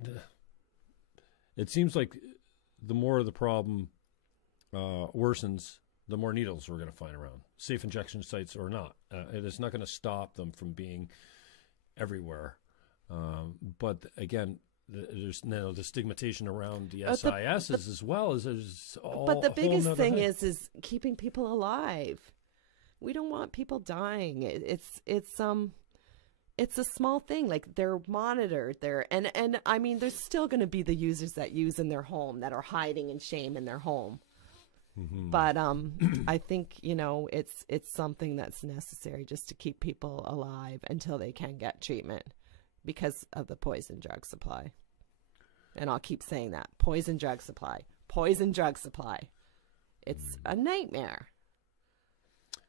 it seems like the more the problem worsens, the more needles we're going to find around, safe injection sites or not. It is not going to stop them from being everywhere. But again, there's now the stigmatization around the SIS as well as there's all. But the biggest thing is keeping people alive. We don't want people dying. It's a small thing. Like, they're monitored there, and I mean, there's still going to be the users that use in their home that are hiding in shame in their home. Mm-hmm. But I think, you know, it's something that's necessary just to keep people alive until they can get treatment because of the poison drug supply. And I'll keep saying that. Poison drug supply. Poison drug supply. It's a nightmare.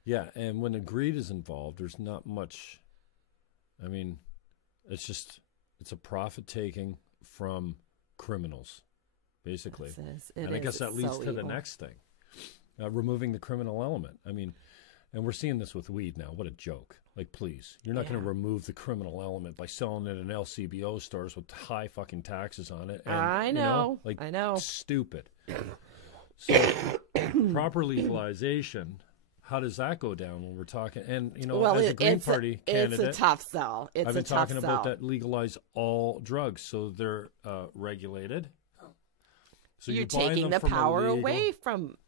Yeah, and when the greed is involved, there's not much. I mean, it's a profit taking from criminals, basically. And I guess that leads to the next thing, removing the criminal element. I mean, and we're seeing this with weed now. What a joke. Like, please, you're not going to remove the criminal element by selling it in LCBO stores with high fucking taxes on it. And, I know. I know. Stupid. So, proper legalization. How does that go down when we're talking? And, you know, as a Green Party candidate, it's a tough sell. I've been talking about that legalize all drugs so they're regulated. So you're taking the power away from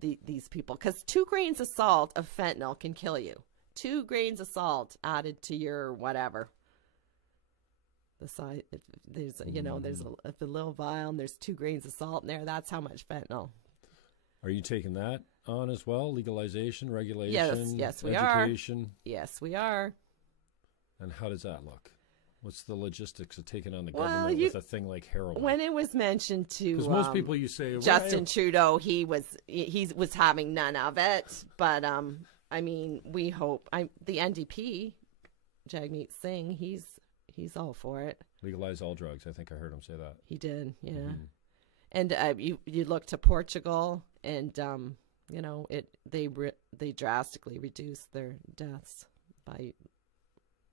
these people, because 2 grains of salt of fentanyl can kill you. 2 grains of salt added to your whatever. The size, there's there's a little vial and there's 2 grains of salt in there. That's how much fentanyl. Are you taking that on as well? Legalization, regulation, yes, we education? Are. Yes, we are. And how does that look? What's the logistics of taking on the government with a thing like heroin? When it was mentioned to, because most people you say Justin Trudeau, he was having none of it. But I mean, we hope the NDP, Jagmeet Singh, he's all for it. Legalize all drugs. I think I heard him say that. He did, yeah. Mm-hmm. And you look to Portugal, and you know, they drastically reduced their deaths by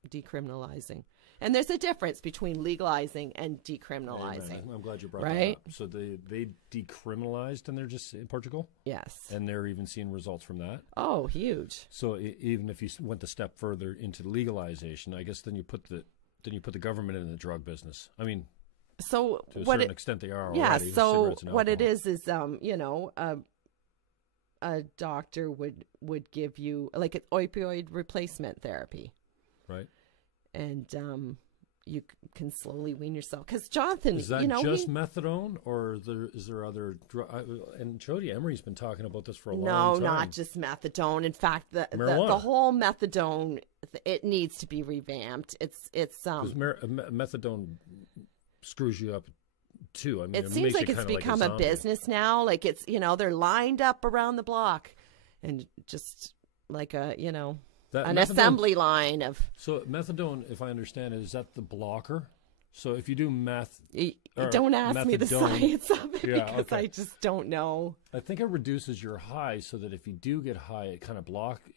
decriminalizing. And there's a difference between legalizing and decriminalizing. Amen. I'm glad you brought that up. So they decriminalized, and they're just in Portugal? Yes. And they're even seeing results from that? Oh, huge. So even if you went a step further into legalization, I guess then you put the government in the drug business. I mean, so to a certain extent they are already. Yeah, so what it is you know, a doctor would give you like an opioid replacement therapy. Right. And you can slowly wean yourself. Because Johnathan, is that just methadone, or is there other and Jody Emery's been talking about this for a long time. No, not just methadone. In fact, the whole methadone, it needs to be revamped. It's methadone screws you up too. I mean, it seems like it's become a business now. Like, it's, you know, they're lined up around the block, and just like a, you know, That an methadone- assembly line of. So methadone, if I understand it, is that the blocker? So if you do meth, or Don't ask me the methadone- science of it Yeah, because okay. I just don't know. I think it reduces your high so that if you do get high, it kind of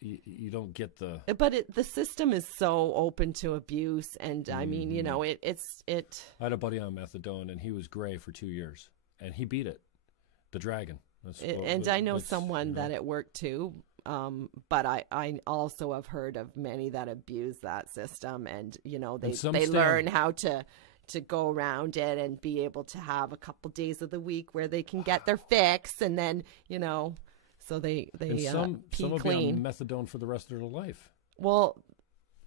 you don't get the. But the system is so open to abuse, and I mean, you know, it's. I had a buddy on methadone, and he was gray for 2 years, and he beat it, the dragon. And I know someone that it worked too, but I also have heard of many that abuse that system, and you know they learn how to go around it and be able to have a couple days of the week where they can get their fix, and then you know, so they some pee will be clean. on methadone for the rest of their life. Well,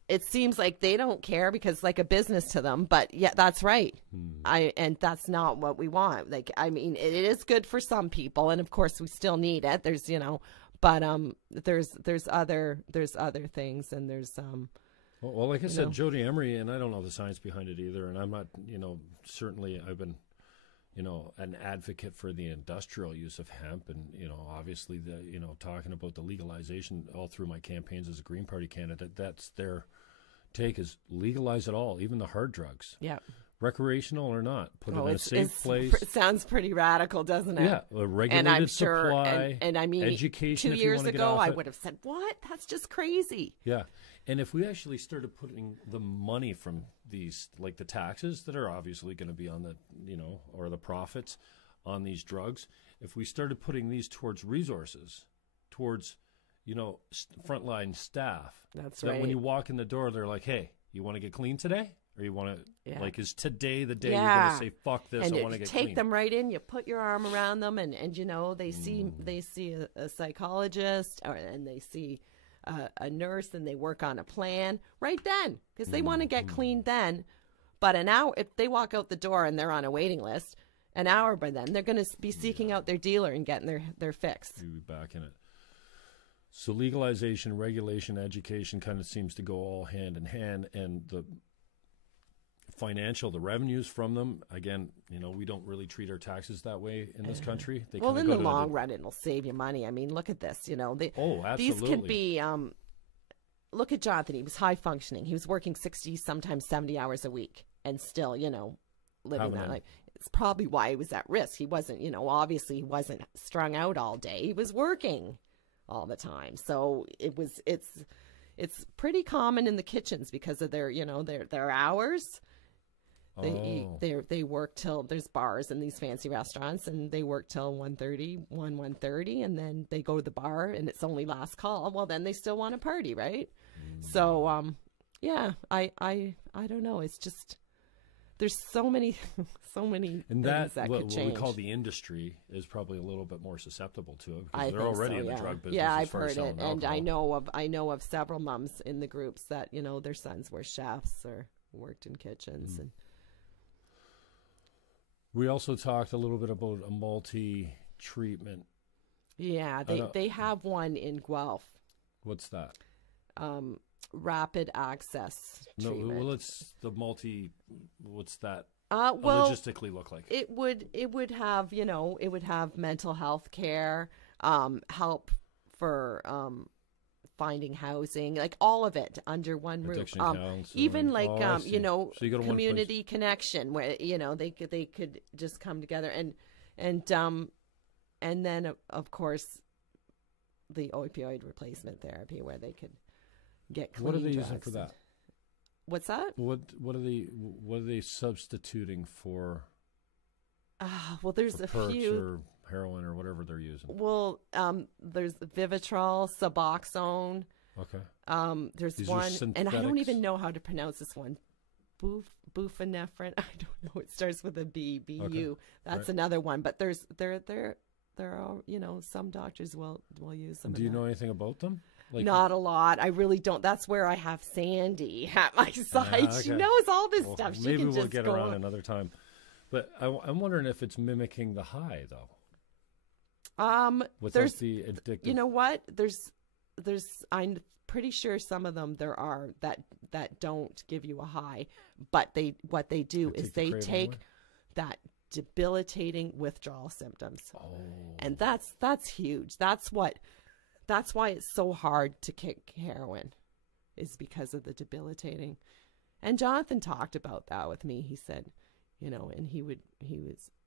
it seems like they don't care because it's like a business to them, but yeah, that's right. And that's not what we want. Like, I mean, it is good for some people, and of course we still need it. There's, you know, but there's other things, and there's Well, like I said, Jody Emery, and I don't know the science behind it either, and I'm not, you know, certainly I've been, you know, an advocate for the industrial use of hemp, and, you know, obviously, you know, talking about the legalization all through my campaigns as a Green Party candidate, that's their take, is legalize it all, even the hard drugs. Yeah. Recreational or not, put it in a safe place. It sounds pretty radical, doesn't it? Yeah, a regulated and I'm sure, supply, and I mean, education. 2 if you years want to get ago, off I it. would have said, "What? That's just crazy." Yeah, and if we actually started putting the money from these, like the taxes that are obviously going to be on the, you know, or the profits on these drugs, if we started putting these towards resources, towards, you know, frontline staff. That's that right. When you walk in the door, they're like, "Hey, you want to get clean today?" Or you want to, like, is today the day you're going to say, "Fuck this, and I want to get take clean"? them right in. You put your arm around them, and you know they see a psychologist, and they see a nurse, and they work on a plan right then because they want to get clean then. But an hour, if they walk out the door and they're on a waiting list, an hour by then they're going to be seeking out their dealer and getting their fix. You'll be back in it. So legalization, regulation, education kind of seems to go all hand in hand, and the financial, the revenues from them, again, you know, we don't really treat our taxes that way in this country. They Well, kinda in go the to long run, it'll save you money. I mean, look at this. You know, absolutely. These could be. Look at Johnathan. He was high functioning. He was working 60, sometimes 70 hours a week, and still, you know, living that life. It's probably why he was at risk. He wasn't, you know, obviously he wasn't strung out all day. He was working all the time. So it's pretty common in the kitchens because of their, you know, their hours. They work till, there's bars in these fancy restaurants, and they work till 1:30, and then they go to the bar, and it's only last call. Well, then they still want to party, right? So, yeah, I don't know. It's just, there's so many and things that what could change. we call the industry is probably a little bit more susceptible to it because I they're think already so, in the yeah. drug business. Yeah, as I've far as heard it, selling and alcohol. I know of several mums in the groups that, you know, their sons were chefs or worked in kitchens. And we also talked a little bit about a multi-treatment. yeah, they have one in Guelph. What's that? Rapid access treatment. No, well, it's the multi. What's that? Well, logistically look like? It would have, you know, it would have mental health care, help for finding housing, like all of it under one roof. Addiction counseling. Even like see. you know, So you go to one place. community connection where, you know, they could just come together, and then of course the opioid replacement therapy where they could get clean What are they drugs. using for that? What's that? What are they substituting for? Well, there's for a perks few. or heroin or whatever they're using. Well, there's Vivitrol, Suboxone. Okay. There's These are one, and I don't synthetics? even know how to pronounce this one. Buprenorphine. I don't know. It starts with a B. BU. Okay. That's Right. another one. But there are, you know, some doctors will use them. Do you know anything about them? Like, Not a lot. I really don't. That's where I have Sandy at my side. okay. She knows all this well, stuff. She maybe can we'll just get go around on. another time. But I'm wondering if it's mimicking the high though. Without There's, the addictive. you know what? There's. I'm pretty sure some of them there are that don't give you a high, but what they do is they take that debilitating withdrawal symptoms, Oh. and that's huge. That's what that's why it's so hard to kick heroin, is because of the debilitating. And Johnathan talked about that with me. He said, you know, and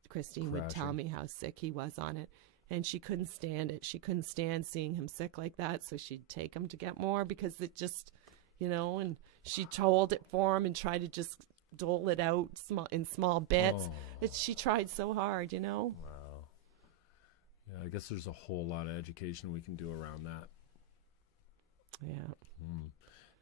Christine would tell me how sick he was on it. And she couldn't stand it. She couldn't stand seeing him sick like that. So she'd take him to get more because it just, you know, and she told it for him and tried to just dole it out in small bits. She tried so hard, you know. Wow. Yeah, I guess there's a whole lot of education we can do around that. Yeah.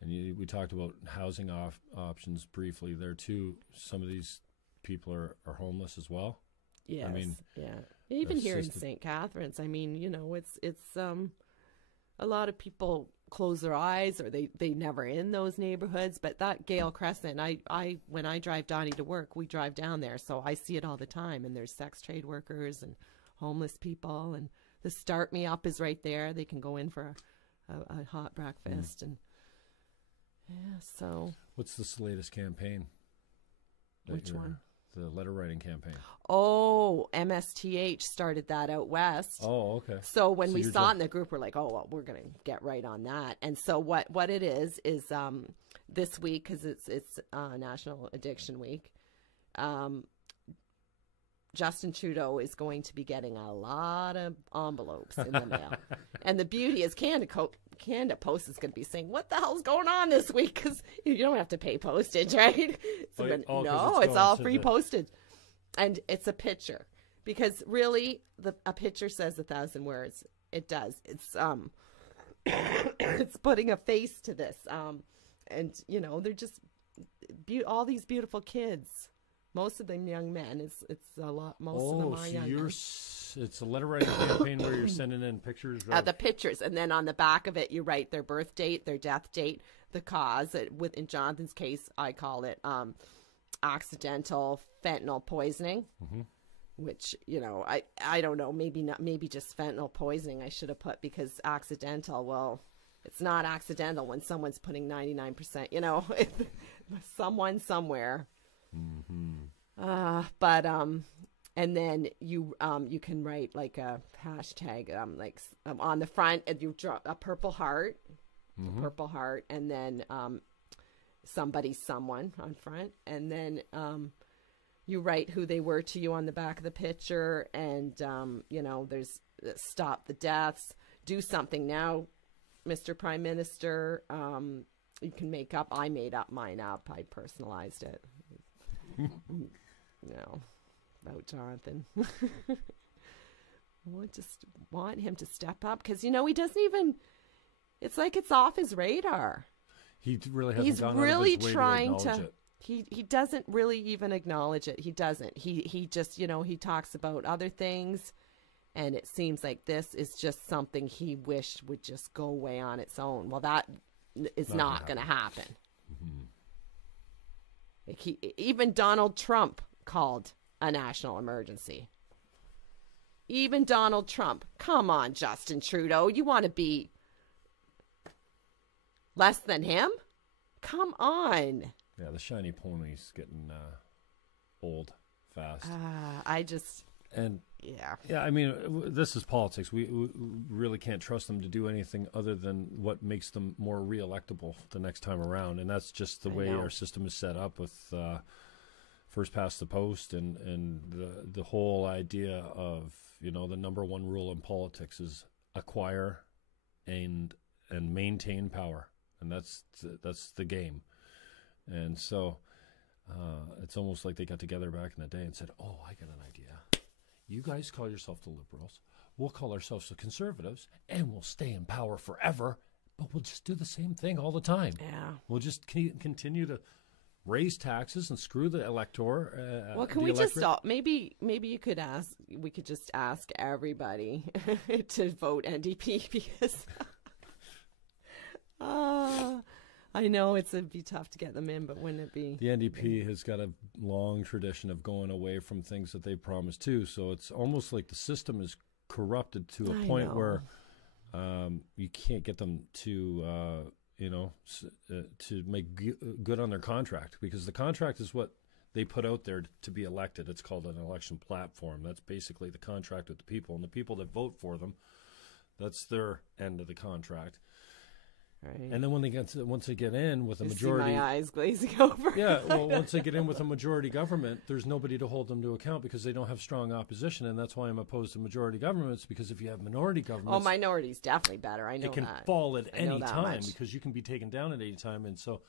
And we talked about housing options briefly there too. Some of these people are homeless as well. Yes. I mean, yeah. Even here in St. Catharines, I mean, you know, it's a lot of people close their eyes or they never in those neighborhoods. But that Gale Crescent, I when I drive Donnie to work, we drive down there, so I see it all the time. And there's sex trade workers and homeless people, and the Start Me Up is right there. They can go in for a hot breakfast and. Yeah, so... What's this latest campaign? Which one? The letter writing campaign. Oh, MSTH started that out west. Oh, okay. So when we saw it in the group, we're like, oh, well, we're going to get right on that. And so what it is this week, because it's National Addiction Week, Justin Trudeau is going to be getting a lot of envelopes in the mail. And the beauty is Canada Post is going to be saying, what the hell's going on this week? Because you don't have to pay postage, right? So it's all free postage. And it's a picture. Because really, a picture says 1,000 words. It does. It's it's putting a face to this. And, you know, they're just all these beautiful kids. Most of them young men. It's a lot. Most of them are young men. It's a letter writing campaign where you're sending in pictures. The pictures, and then on the back of it, you write their birth date, their death date, the cause. In Jonathan's case, I call it accidental fentanyl poisoning, which, you know, I don't know. Maybe just fentanyl poisoning I should have put, because accidental. Well, it's not accidental when someone's putting 99%. You know, someone somewhere. And then you can write like a hashtag on the front, and you draw a purple heart, and then someone on front, and then you write who they were to you on the back of the picture, and you know, there's stop the deaths, do something now, Mr. Prime Minister. You can make up. I made up mine up. I personalized it. No, about Johnathan. I just want him to step up, because, you know, he doesn't even, it's like it's off his radar. He really hasn't gone really out of his way trying to acknowledge it. He doesn't really even acknowledge it. He doesn't. He just, you know, he talks about other things, and it seems like this is just something he wished would just go away on its own. Well, that is not going to happen. Even Donald Trump called a national emergency. Even Donald Trump. Come on, Justin Trudeau. You want to be less than him? Come on. Yeah, the shiny pony's getting old fast. Yeah, I mean, this is politics. We really can't trust them to do anything other than what makes them more re-electable the next time around, and that's just the way our system is set up with first past the post, and the whole idea of, you know, the number one rule in politics is acquire and maintain power, and that's the game. And so it's almost like they got together back in the day and said, "Oh, I got an idea. You guys call yourself the Liberals. We'll call ourselves the Conservatives, and we'll stay in power forever. But we'll just do the same thing all the time. Yeah, we'll just continue to raise taxes and screw the elector." Well, can we just stop? Maybe you could ask. We could just ask everybody to vote NDP, because I know it'd be tough to get them in, but wouldn't it be? The NDP has got a long tradition of going away from things that they promised too. So it's almost like the system is corrupted to a point where you can't get them to, to make good on their contract, because the contract is what they put out there to be elected. It's called an election platform. That's basically the contract with the people, and the people that vote for them, That's their end of the contract. Right. And then when once they get in with a majority, see my eyes glazing over. yeah. Well, once they get in with a majority government, there's nobody to hold them to account because they don't have strong opposition, and that's why I'm opposed to majority governments. Because if you have minority governments, minority's definitely better. I know it can that. fall at any time much. because you can be taken down at any time. And so,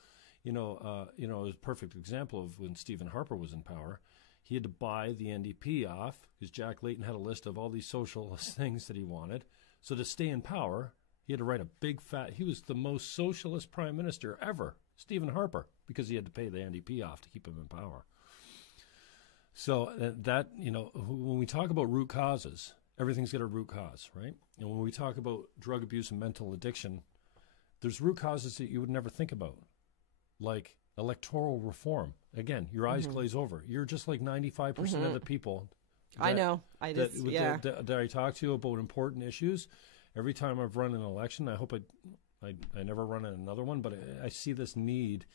it was a perfect example of when Stephen Harper was in power. He had to buy the NDP off because Jack Layton had a list of all these socialist things that he wanted. So to stay in power, he had to write a big fat. He was the most socialist prime minister ever, Stephen Harper, because he had to pay the NDP off to keep him in power. So when we talk about root causes, everything's got a root cause, right? And when we talk about drug abuse and mental addiction, there's root causes that you would never think about, like electoral reform. Again, your eyes glaze over. You're just like 95% of the people. I know. That I talk to about important issues. Every time I've run an election, I hope I never run another one, but I see this need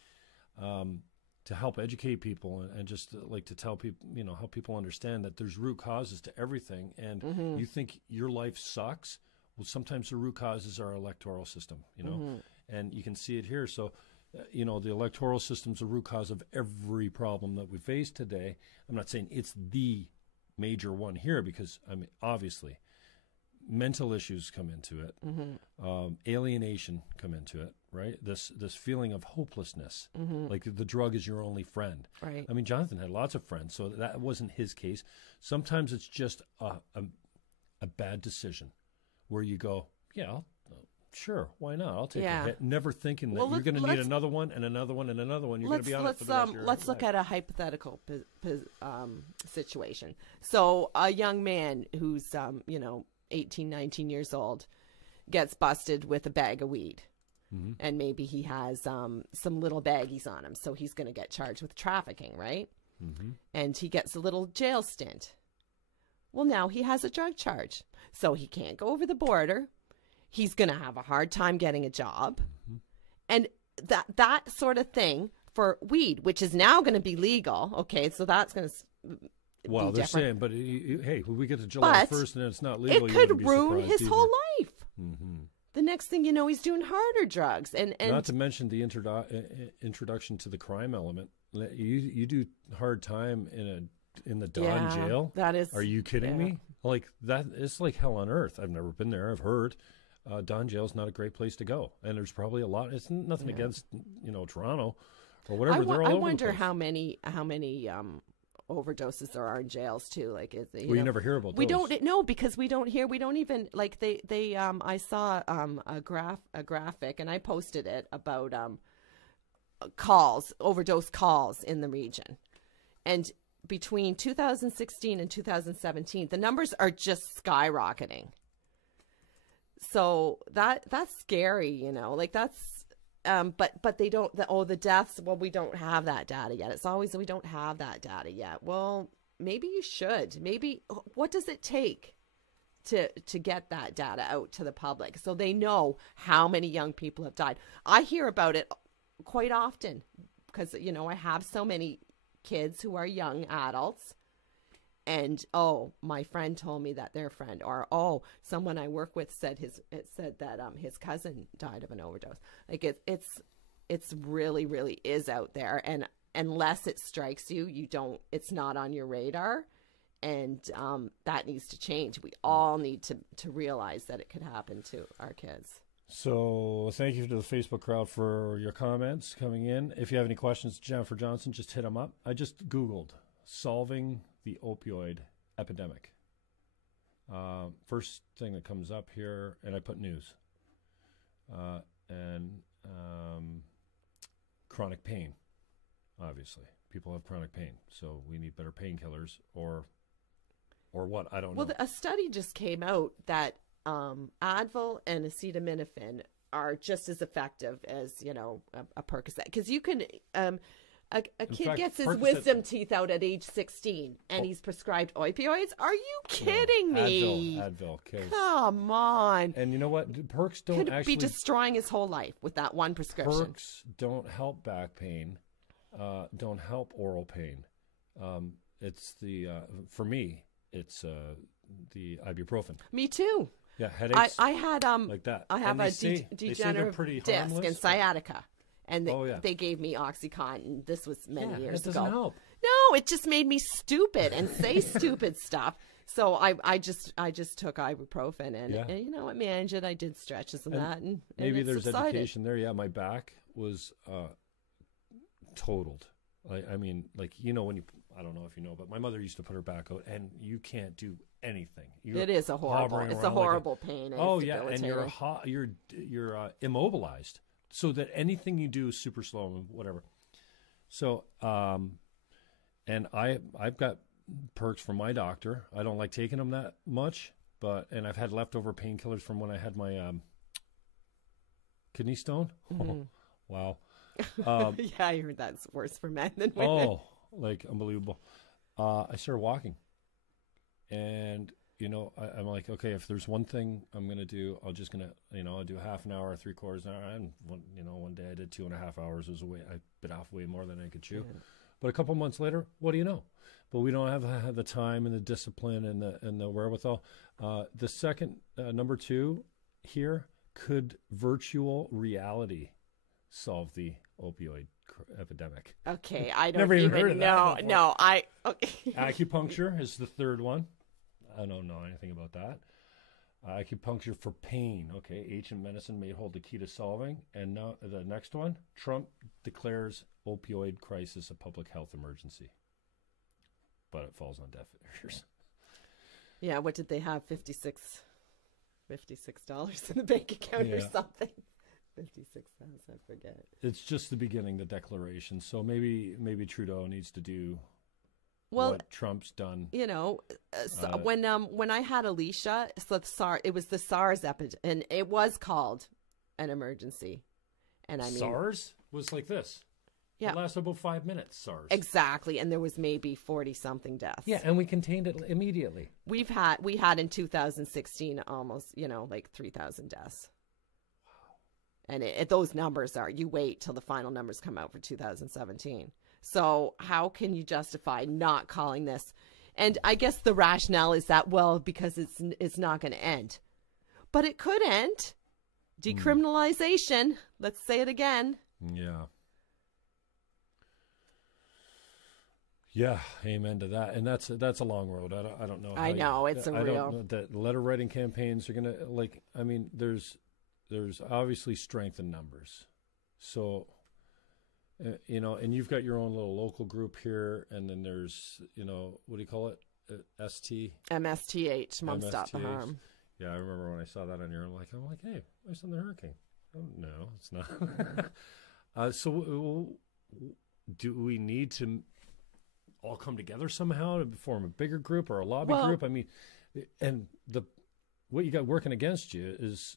to help educate people and just like to tell people, help people understand that there's root causes to everything. And you think your life sucks? Well, sometimes the root causes are our electoral system, and you can see it here. So, the electoral system's a root cause of every problem that we face today. I'm not saying it's the major one here because, obviously, mental issues come into it, alienation come into it, right? This feeling of hopelessness, like the drug is your only friend. Right. Johnathan had lots of friends, so that wasn't his case. Sometimes it's just a bad decision where you go, sure, why not? I'll take a hit. Never thinking that you're going to need another one and another one and another one. You're going to be on it for the rest of your Let's look at a hypothetical situation. So a young man who's 18, 19 years old gets busted with a bag of weed. And maybe he has some little baggies on him, so he's going to get charged with trafficking, right? And he gets a little jail stint. Well, now he has a drug charge, so he can't go over the border. He's going to have a hard time getting a job. And that sort of thing for weed, which is now going to be legal. Okay, so that's going to Well, they're saying, but hey, when we get to July 1st and it's not legal, it could ruin his whole life. The next thing you know, he's doing harder drugs. And not to mention the introduction to the crime element. You do hard time in the Don jail. That is. Are you kidding me? Like that, it's like hell on earth. I've never been there. I've heard. Don jail is not a great place to go, and there's probably a lot. It's nothing against Toronto or whatever. I wonder how many overdoses there are in jails too. Like, you never hear about those. We don't know because we don't hear. We don't even like they. I saw a graphic and I posted it about overdose calls in the region, and between 2016 and 2017, the numbers are just skyrocketing. So that's scary, like that's, but they don't, the deaths, well, we don't have that data yet. It's always, we don't have that data yet. Well, maybe you should, what does it take to get that data out to the public so they know how many young people have died? I hear about it quite often because, I have so many kids who are young adults. And my friend told me that their friend, or someone I work with said that his cousin died of an overdose. Like it's really, really is out there, and unless it strikes you, it's not on your radar, and that needs to change. We all need to realize that it could happen to our kids. So thank you to the Facebook crowd for your comments coming in. If you have any questions, Jennifer Johnson, just hit them up. I just Googled solving the opioid epidemic. First thing that comes up here, and I put news. And chronic pain, obviously. People have chronic pain, so we need better painkillers or what? I don't know. Well, a study just came out that Advil and acetaminophen are just as effective as, a Percocet. Because you can... A kid gets his wisdom teeth out at age 16, and he's prescribed opioids? Are you kidding me? Advil kills. Come on. And you know what? Perks don't Could be destroying his whole life with that one prescription. Perks don't help back pain, don't help oral pain. It's for me, it's the ibuprofen. Me too. Yeah, headaches. I had like that. I have and a degenerative disc and sciatica, and they gave me OxyContin. This was many years ago. That doesn't help. No, it just made me stupid and say stupid stuff. So I just took ibuprofen and you know what, manage it. I did stretches and that, and maybe it there's subsided. education there. Yeah, my back was totaled. I mean, like, you know, when you, I don't know if you know, but my mother used to put her back out, and you can't do anything. It is a horrible. It's a horrible pain. Oh yeah, and you're immobilized, so that anything you do is super slow and whatever. So, and I've got perks from my doctor. I don't like taking them that much, and I've had leftover painkillers from when I had my kidney stone. Mm-hmm. Oh, wow. Yeah, I heard that's worse for men than women. Oh, like unbelievable. I started walking, and you know, I'm like, okay, if there's one thing I'm gonna do, I'll do a half an hour, 3/4 hour. And one day I did 2.5 hours. It was I bit off way more than I could chew. Yeah. But a couple months later, what do you know? But we don't have the time and the discipline and the wherewithal. The second, number 2 here, could virtual reality solve the opioid epidemic? Okay, I don't Never even even heard of know. that No, okay. Acupuncture is the third one. I don't know anything about that. Acupuncture for pain. Okay, ancient medicine may hold the key to solving. And now the next one, Trump declares opioid crisis a public health emergency. But it falls on deaf ears. Yeah, what did they have? $56 in the bank account or something? 56,000, I forget. It's just the beginning, the declaration. So maybe Trudeau needs to do what Trump's done. You know, when I had Alicia, it was the SARS epidemic, and it was called an emergency. And I mean, SARS was like this. Yeah, it lasted about 5 minutes. SARS. Exactly, and there was maybe 40-something deaths. Yeah, and we contained it immediately. We had in 2016 almost, like 3,000 deaths. And those numbers you wait till the final numbers come out for 2017. So how can you justify not calling this? And I guess the rationale is that, because it's not going to end. But it could end. Decriminalization. Let's say it again. Yeah. Yeah, amen to that. And that's a long road. I don't know. I know, it's a real. I don't know that letter writing campaigns are going to, there's obviously strength in numbers. So, and you've got your own little local group here, and then there's, what do you call it? MSTH, Mom Stop the Harm. Yeah, I remember when I saw that on your, I'm like, hey, my son the hurricane. Oh, no, it's not. So do we need to all come together somehow to form a bigger group or a lobby group? I mean, and what you got working against you is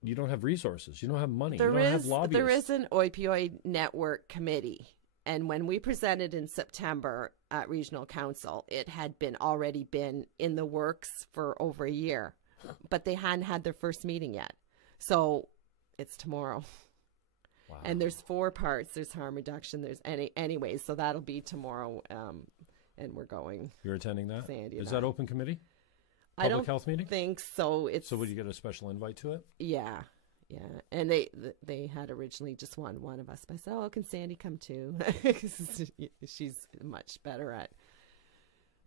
you don't have resources. You don't have money. You don't have lobbyists. There is an opioid network committee. And when we presented in September at Regional Council, it had already been in the works for over a year. But they hadn't had their first meeting yet. So it's tomorrow. Wow. And there's 4 parts. There's harm reduction. There's anyways. So that'll be tomorrow. And we're going. You're attending that? Sandy is that open committee? Public health meeting? Think so. So would you get a special invite to it? Yeah. And they had originally just wanted one of us. But I said, can Sandy come too? She's much better at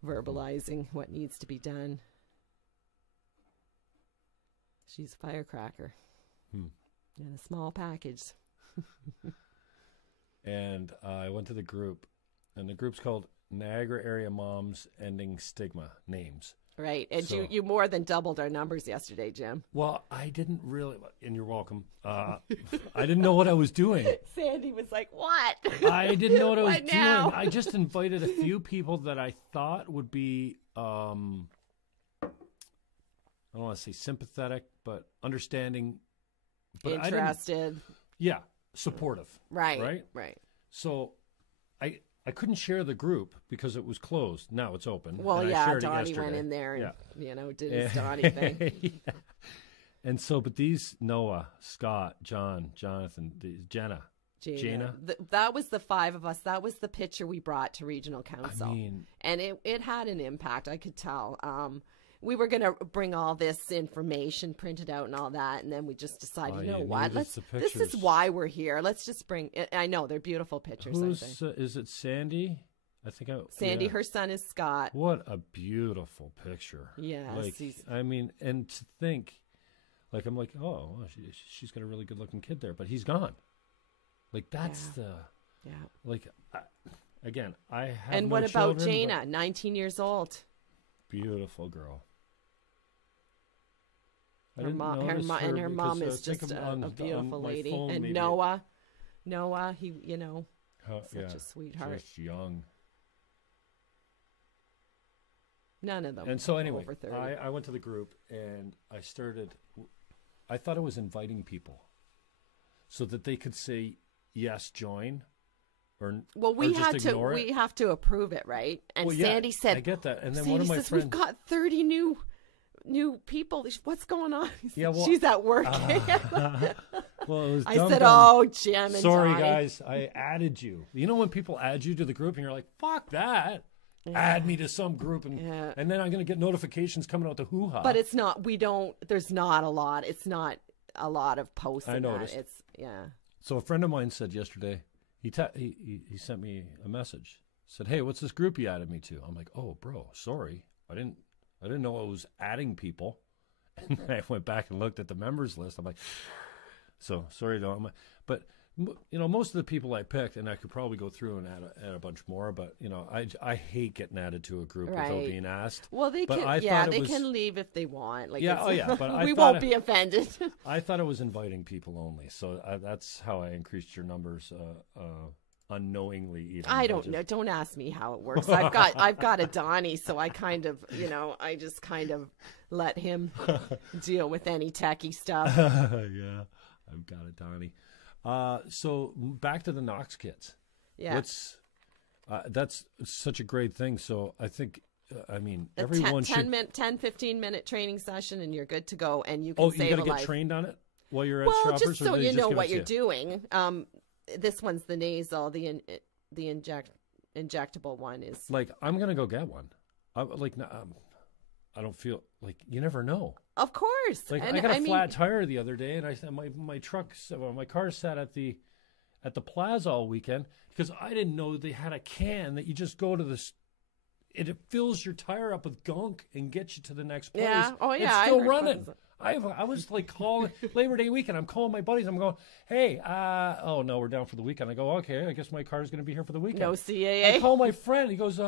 verbalizing what needs to be done. She's a firecracker. In a small package. And I went to the group, and the group's called Niagara Area Moms Ending Stigma NAMES. Right, and so, you more than doubled our numbers yesterday, Jim. Well, I didn't really, and you're welcome. I didn't know what I was doing. Sandy was like, what? I didn't know what I was doing. Now? I just invited a few people that I thought would be, I don't want to say sympathetic, but understanding. But interested. Yeah, supportive. Right. So I couldn't share the group because it was closed. Now it's open. Well, Donnie went in there and did his Donnie thing. Yeah. And so, but these Noah, Scott, John, Johnathan, Jenna. That was the 5 of us. That was the picture we brought to Regional Council. I mean, and it had an impact. I could tell. we were going to bring all this information printed out and all that. And then we just decided, you know what? This is why we're here. Let's just bring, I know they're beautiful pictures. Is it Sandy? Sandy, her son is Scott. What a beautiful picture. Yes. Like, I mean, and to think, like, I'm like, oh, well, she's got a really good looking kid there, but he's gone. Like, that's like, again, I have And no what about children, Jaina, 19 years old? Beautiful girl. Her mom is just a beautiful lady. And maybe. Noah, he, you know, such a sweetheart. Just young. None of them. And so anyway, over 30. I went to the group and I thought it was inviting people so that they could say, yes, join. We have to approve it, right? And Sandy said, I get that. And then Sandy one of my says, friends, we've got 30 new people. What's going on? Yeah, well, she's at work. Well, it was I said, oh, Jim and sorry, Donnie. guys, I added you. You know when people add you to the group and you're like, fuck that. Yeah. Add me to some group and then I'm going to get notifications coming out the hoo-ha. But it's not, there's not a lot. It's not a lot of posts. I noticed. So a friend of mine said yesterday, he sent me a message. Said, hey, what's this group you added me to? I'm like, oh, bro, sorry. I didn't know I was adding people. And then I went back and looked at the members list. I'm like, so sorry, but you know, most of the people I picked, and I could probably go through and add a bunch more, but you know, I hate getting added to a group without being asked. Well, they can leave if they want. Like, but we won't be offended. I thought it was inviting people only, so that's how I increased your numbers unknowingly. Even I don't know. Don't ask me how it works. I've got a Donnie, so I kind of, I just kind of let him deal with any techie stuff. Yeah, I've got a Donnie. So back to the Knox kits. Yeah. That's such a great thing. So I think, everyone 15 minute training session and you're good to go and you can save a life. You got to get trained on it while you're at Shoppers? Just so you know what you're doing. This one's the nasal, the injectable one is. Like, I'm going to go get one. I don't feel like, you never know. Of course. Like, I got a flat tire the other day, and my car sat at the plaza all weekend because I didn't know they had a can that you just go to this. It fills your tire up with gunk and gets you to the next place. Yeah. Oh yeah. It's still running. I was like calling Labor Day weekend. I'm calling my buddies. I'm going, hey, oh no, we're down for the weekend. I go, okay, I guess my car's going to be here for the weekend. No CAA. I call my friend. He goes,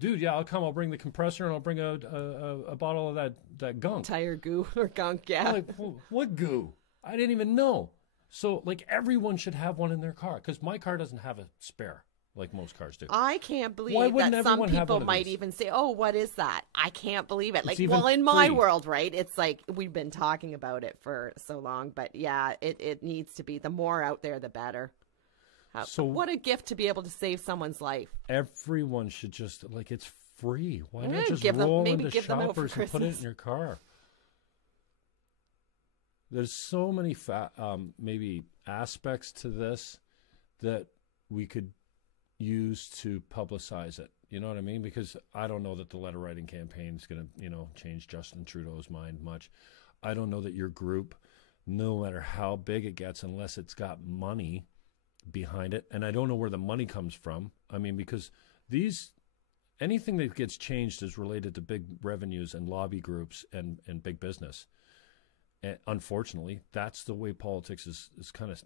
dude, yeah, I'll come. I'll bring the compressor and I'll bring a bottle of that gunk. Tire goo or gunk, yeah. I'm like, what goo? I didn't even know. So, like, everyone should have one in their car because my car doesn't have a spare like most cars do. I can't believe that some people might even say, oh, what is that? I can't believe it. Like, well, in my world, right, it's like we've been talking about it for so long. But, yeah, it needs to be. The more out there, the better. So what a gift to be able to save someone's life. Everyone should just, like, it's free. Why not just roll into Shoppers and put it in your car? There's so many maybe aspects to this that we could use to publicize it. You know what I mean? Because I don't know that the letter writing campaign is going to, change Justin Trudeau's mind much. I don't know that your group, no matter how big it gets, unless it's got money behind it, and I don't know where the money comes from. I mean, because anything that gets changed is related to big revenues and lobby groups and big business. And unfortunately, that's the way politics is kind of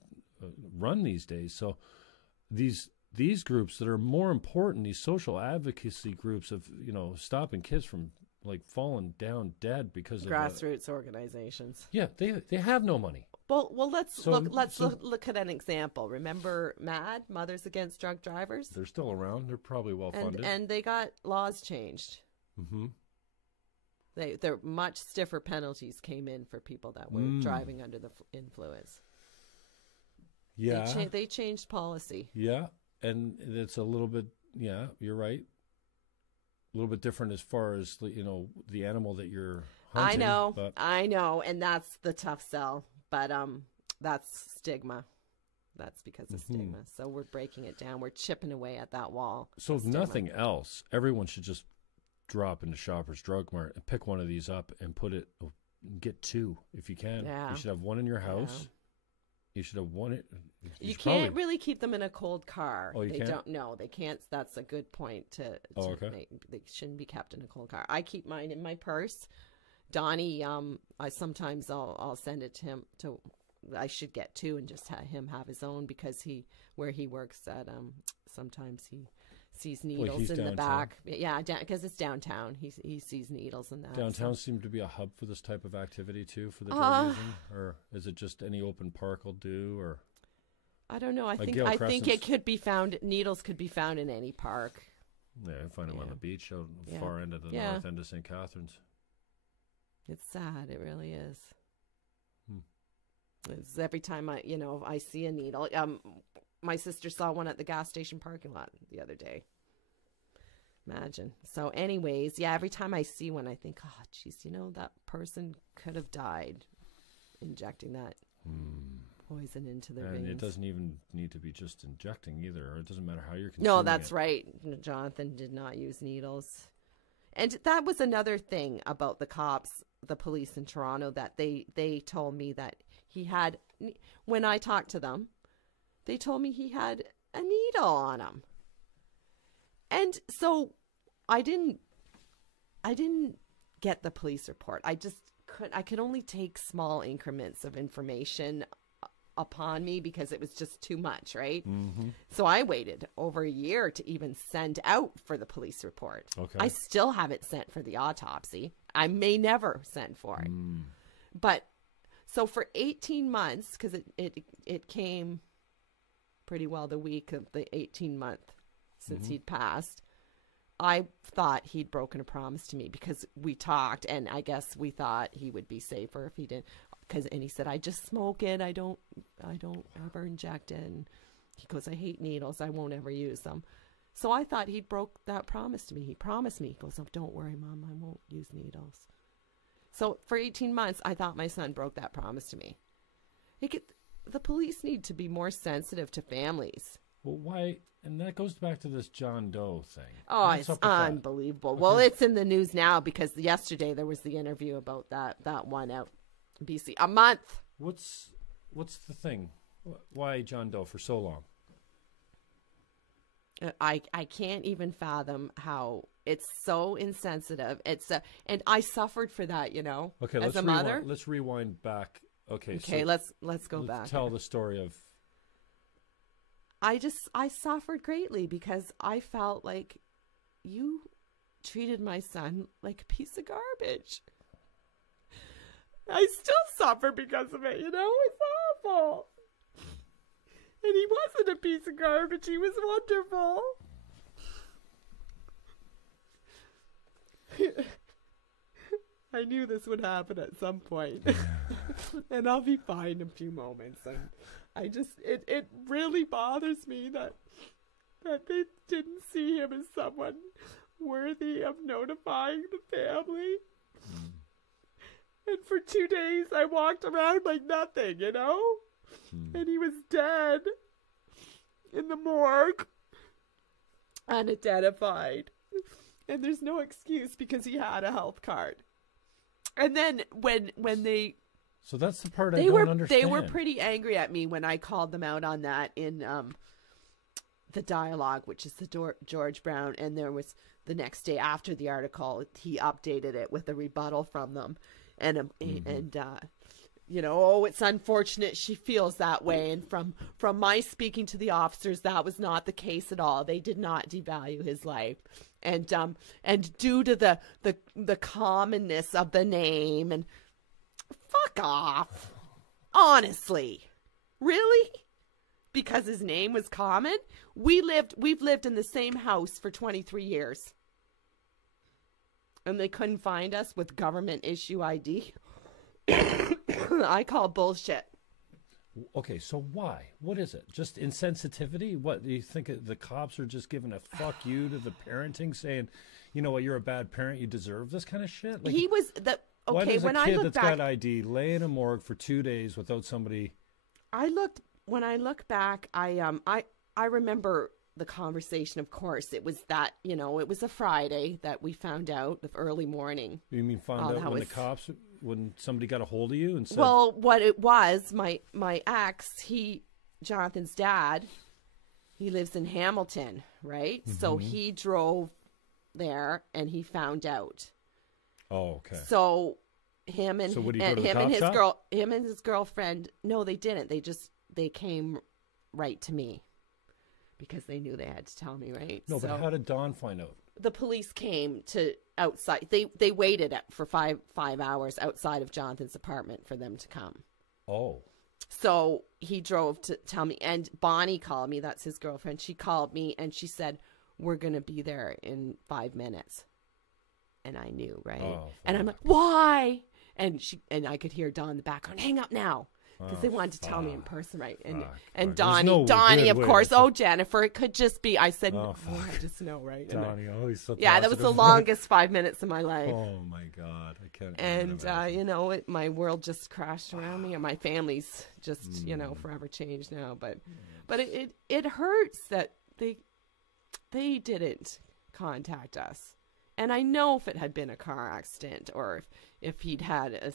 run these days. So these groups that are more important, these social advocacy groups of stopping kids from like falling down dead because of grassroots organizations. Yeah, they have no money. Well, let's look at an example. Remember MAD, Mothers Against Drunk Drivers? They're still around. They're probably well funded. And they got laws changed. Mm-hmm. They're much stiffer penalties came in for people that were driving under the influence. Yeah. They changed policy. Yeah, and it's a little bit, yeah, you're right. A little bit different as far as, the animal that you're hunting. I know, and that's the tough sell. But that's stigma. That's because of stigma. So we're breaking it down. We're chipping away at that wall. So if nothing else, everyone should just drop into Shoppers Drug Mart and pick one of these up and get 2 if you can. Yeah. You should have one in your house. Yeah. You should have one. You can't really keep them in a cold car. Oh, you they can't? don't. No, they can't. That's a good point okay. They shouldn't be kept in a cold car. I keep mine in my purse. Donnie, I sometimes I'll send it to him I should get 2 and just have him have his own because where he works at sometimes he sees needles in the back. Yeah, because it's downtown. He sees needles in that. Downtown seems to be a hub for this type of activity too, for the drug using, or is it just any open park will do? Or I don't know. I think it could be found. Needles could be found in any park. Yeah, I find them on the beach out the far end of the north end of St. Catharines. It's sad. It really is. It's every time I see a needle. My sister saw one at the gas station parking lot the other day. Imagine. So anyways, every time I see one, I think, oh, geez, that person could have died injecting that poison into their veins. And it doesn't even need to be just injecting either. Or it doesn't matter how you're consuming it. No, that's right. Johnathan did not use needles. And that was another thing about the cops, the police in Toronto, that they told me that he had, when I talked to them, they told me he had a needle on him. And so I didn't get the police report. I could only take small increments of information upon me because it was just too much, right? Mm-hmm. So I waited over a year to even send out for the police report. Okay. I still haven't sent for the autopsy. I may never send for it. But so for 18 months, because it came pretty well the week of the 18-month since he'd passed, I thought he'd broken a promise to me because we talked, and I guess we thought he would be safer if he didn't. And he said, I just smoke it. I don't ever inject it. And he goes, I hate needles. I won't ever use them. So I thought he broke that promise to me. He promised me. He goes, oh, don't worry, Mom. I won't use needles. So for 18 months, I thought my son broke that promise to me. The police need to be more sensitive to families. Well, why? And that goes back to this John Doe thing. Oh, it's unbelievable. Okay. Well, it's in the news now because yesterday there was the interview about that one out in BC. A month. What's the thing? Why John Doe for so long? I can't even fathom how it's so insensitive. And I suffered for that, Okay, as a mother. Let's rewind back. Okay, so let's go back. Tell the story of. I suffered greatly because I felt like you treated my son like a piece of garbage. I still suffer because of it, it's awful. And he wasn't a piece of garbage. He was wonderful. I knew this would happen at some point. And I'll be fine in a few moments. And it really bothers me that they didn't see him as someone worthy of notifying the family. And for 2 days, I walked around like nothing, And he was dead in the morgue, unidentified. And there's no excuse because he had a health card. And then when they... So that's the part I don't understand. They were pretty angry at me when I called them out on that in the dialogue, which is the George Brown. And there was the next day after the article, he updated it with a rebuttal from them. And it's unfortunate she feels that way. And from my speaking to the officers, that was not the case at all. They did not devalue his life. And due to the commonness of the name, and fuck off. Honestly. Really? Because his name was common? We've lived in the same house for 23 years. And they couldn't find us with government issue ID. I call bullshit. Okay, so why? What is it? Just insensitivity? What do you think? The cops are just giving a fuck you to the parenting, saying, you know what, you're a bad parent, you deserve this kind of shit? Like, he was the okay. Why does when a kid I look that's back, got ID lay in a morgue for 2 days without somebody? When I look back, I remember the conversation, of course, it was that, it was a Friday that we found out the early morning. You mean found out when somebody got a hold of you and said? Well, what it was, my ex, Jonathan's dad, he lives in Hamilton, right? Mm-hmm. So he drove there and he found out. Oh, okay. So him and his girlfriend, no, they didn't. They came right to me because they knew they had to tell me, right? No, but how did Don find out? The police came to outside. They waited for five hours outside of Jonathan's apartment for them to come. Oh. So he drove to tell me, and Bonnie called me. That's his girlfriend. She called me and she said, "We're going to be there in 5 minutes." And I knew, right? Oh, and I'm like, "Why?" And I could hear Don in the background, "Hang up now." Because they wanted to tell me in person, right? And Donnie, of course. Oh, Jennifer, it could just be. I said, I just know, right? Donnie, always so yeah, that was the longest 5 minutes of my life. Oh my God, I can't. And my world just crashed around me, and my family's just forever changed now. But it hurts that they didn't contact us. And I know if it had been a car accident or if he'd had a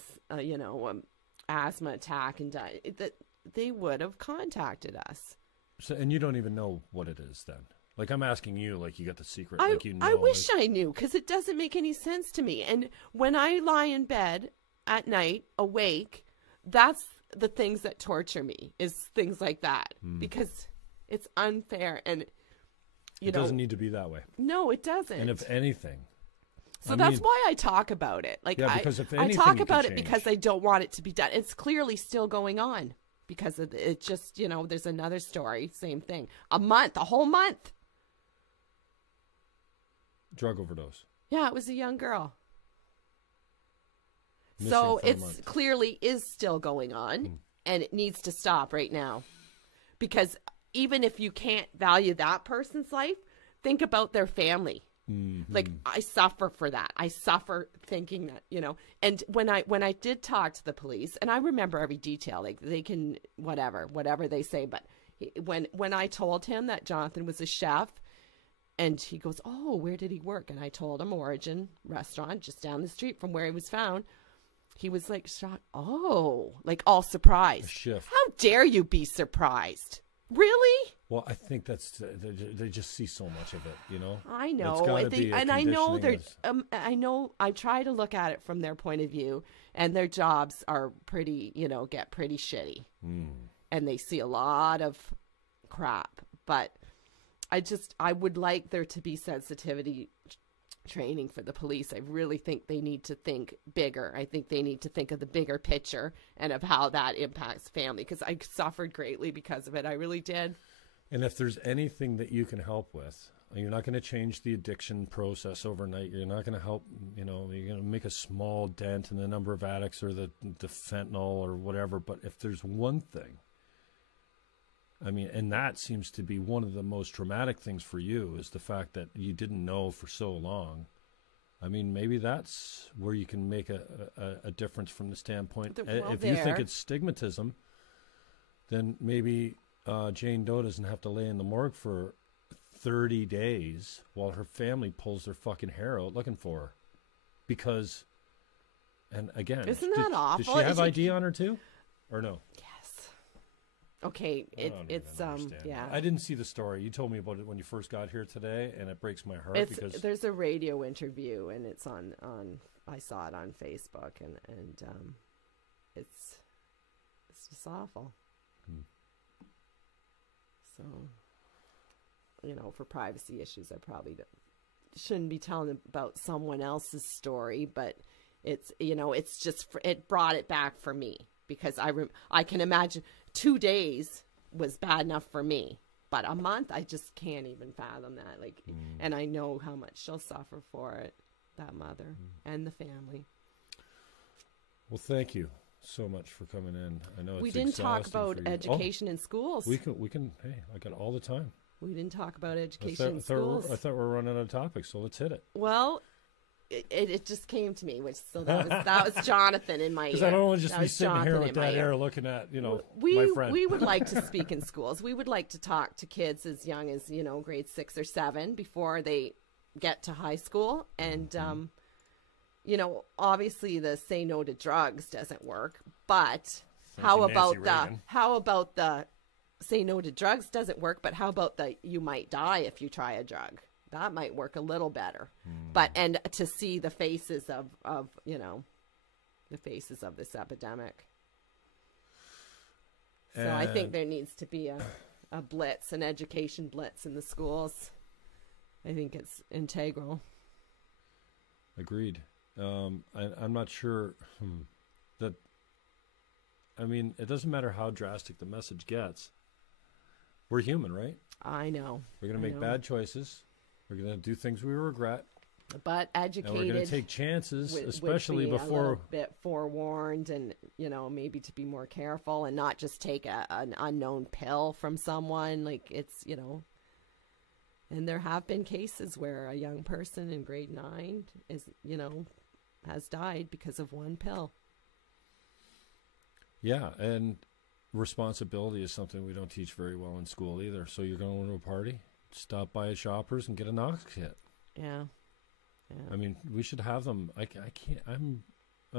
asthma attack and died, that they would have contacted us. So, and you don't even know what it is then? Like, I'm asking you, like, you got the secret, I wish I knew, because it doesn't make any sense to me. And when I lie in bed at night, awake, that's the things that torture me, is things like that. Because it's unfair, and, it doesn't need to be that way. No, it doesn't. And if anything... So that's why I talk about it. Like, because if anything, I talk about it because I don't want it to be done. It's clearly still going on because it just, there's another story, same thing. A whole month. Drug overdose. Yeah, it was a young girl. Missing so it's clearly is still going on and it needs to stop right now. Because even if you can't value that person's life, think about their family. Mm-hmm. Like, I suffer for that. I suffer thinking that, and when I did talk to the police, and I remember every detail, like they can, whatever they say. But when I told him that Johnathan was a chef, and he goes, "Oh, where did he work?" And I told him Origin Restaurant just down the street from where he was found. He was like, shocked. Oh, like all surprised. A shift. How dare you be surprised? Really? Well, I think that's they just see so much of it, I know, I know I know. I try to look at it from their point of view, and their jobs are pretty, get pretty shitty, and they see a lot of crap. But I would like there to be sensitivity training for the police. I really think they need to think bigger. I think they need to think of the bigger picture and of how that impacts family, because I suffered greatly because of it. I really did. And if there's anything that you can help with, you're not going to change the addiction process overnight. You're not going to help, you're going to make a small dent in the number of addicts or the fentanyl or whatever. But if there's one thing, and that seems to be one of the most traumatic things for you, is the fact that you didn't know for so long. Maybe that's where you can make a difference from the standpoint. If you think it's stigmatism, then maybe Jane Doe doesn't have to lay in the morgue for 30 days while her family pulls their fucking hair out looking for her. Because, and again, isn't that awful? Does she have ID on her too? Or no? Yes. Okay, it's yeah. I didn't see the story. You told me about it when you first got here today, and it breaks my heart because there's a radio interview, and it's on I saw it on Facebook, and it's just awful. So, for privacy issues, I probably shouldn't be telling about someone else's story, but it's just it brought it back for me. Because I can imagine 2 days was bad enough for me, but a month, I just can't even fathom that. Like, and I know how much she'll suffer for it, that mother and the family. Well, thank you so much for coming in. I know we didn't talk about education in schools. We can. Hey, I got all the time. We didn't talk about education in schools. I thought we were running out of topics, so let's hit it. Well, it just came to me, so that was Johnathan in my ear. Because I don't want to just that be was sitting Johnathan here in with my that ear. air looking at, my friend. We would like to speak in schools. We would like to talk to kids as young as, grade 6 or 7 before they get to high school. And, obviously the say no to drugs doesn't work, but how about the say no to drugs doesn't work, but how about the you might die if you try a drug? That might work a little better. But, and to see the faces of the faces of this epidemic. So I think there needs to be a blitz, an education blitz in the schools. I think it's integral. Agreed. I'm not sure that, it doesn't matter how drastic the message gets. We're human, right? I know. We're going to make bad choices. We're going to do things we regret. But educated. And we're going to take chances, especially would be before. A little bit forewarned, and maybe to be more careful and not just take an unknown pill from someone. Like it's and there have been cases where a young person in grade 9 is has died because of one pill. Yeah, and responsibility is something we don't teach very well in school either. So you're going to a party, stop by at Shoppers and get a Knox kit. Yeah. We should have them. I can't. I'm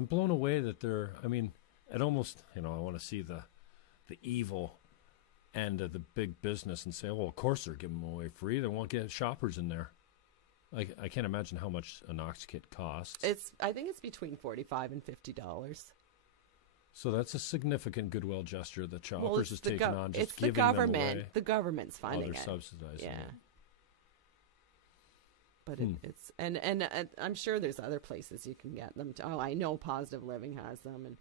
blown away that they're. It almost. I want to see the evil end of the big business and say, well, of course they're giving them away free. They won't get Shoppers in there. I can't imagine how much a Knox kit costs. I think it's between $45 and $50. So that's a significant goodwill gesture that Shoppers is taking on. Just it's the giving government. them away. The government's funding they're it. Subsidizing it. But it's and I'm sure there's other places you can get them. I know Positive Living has them,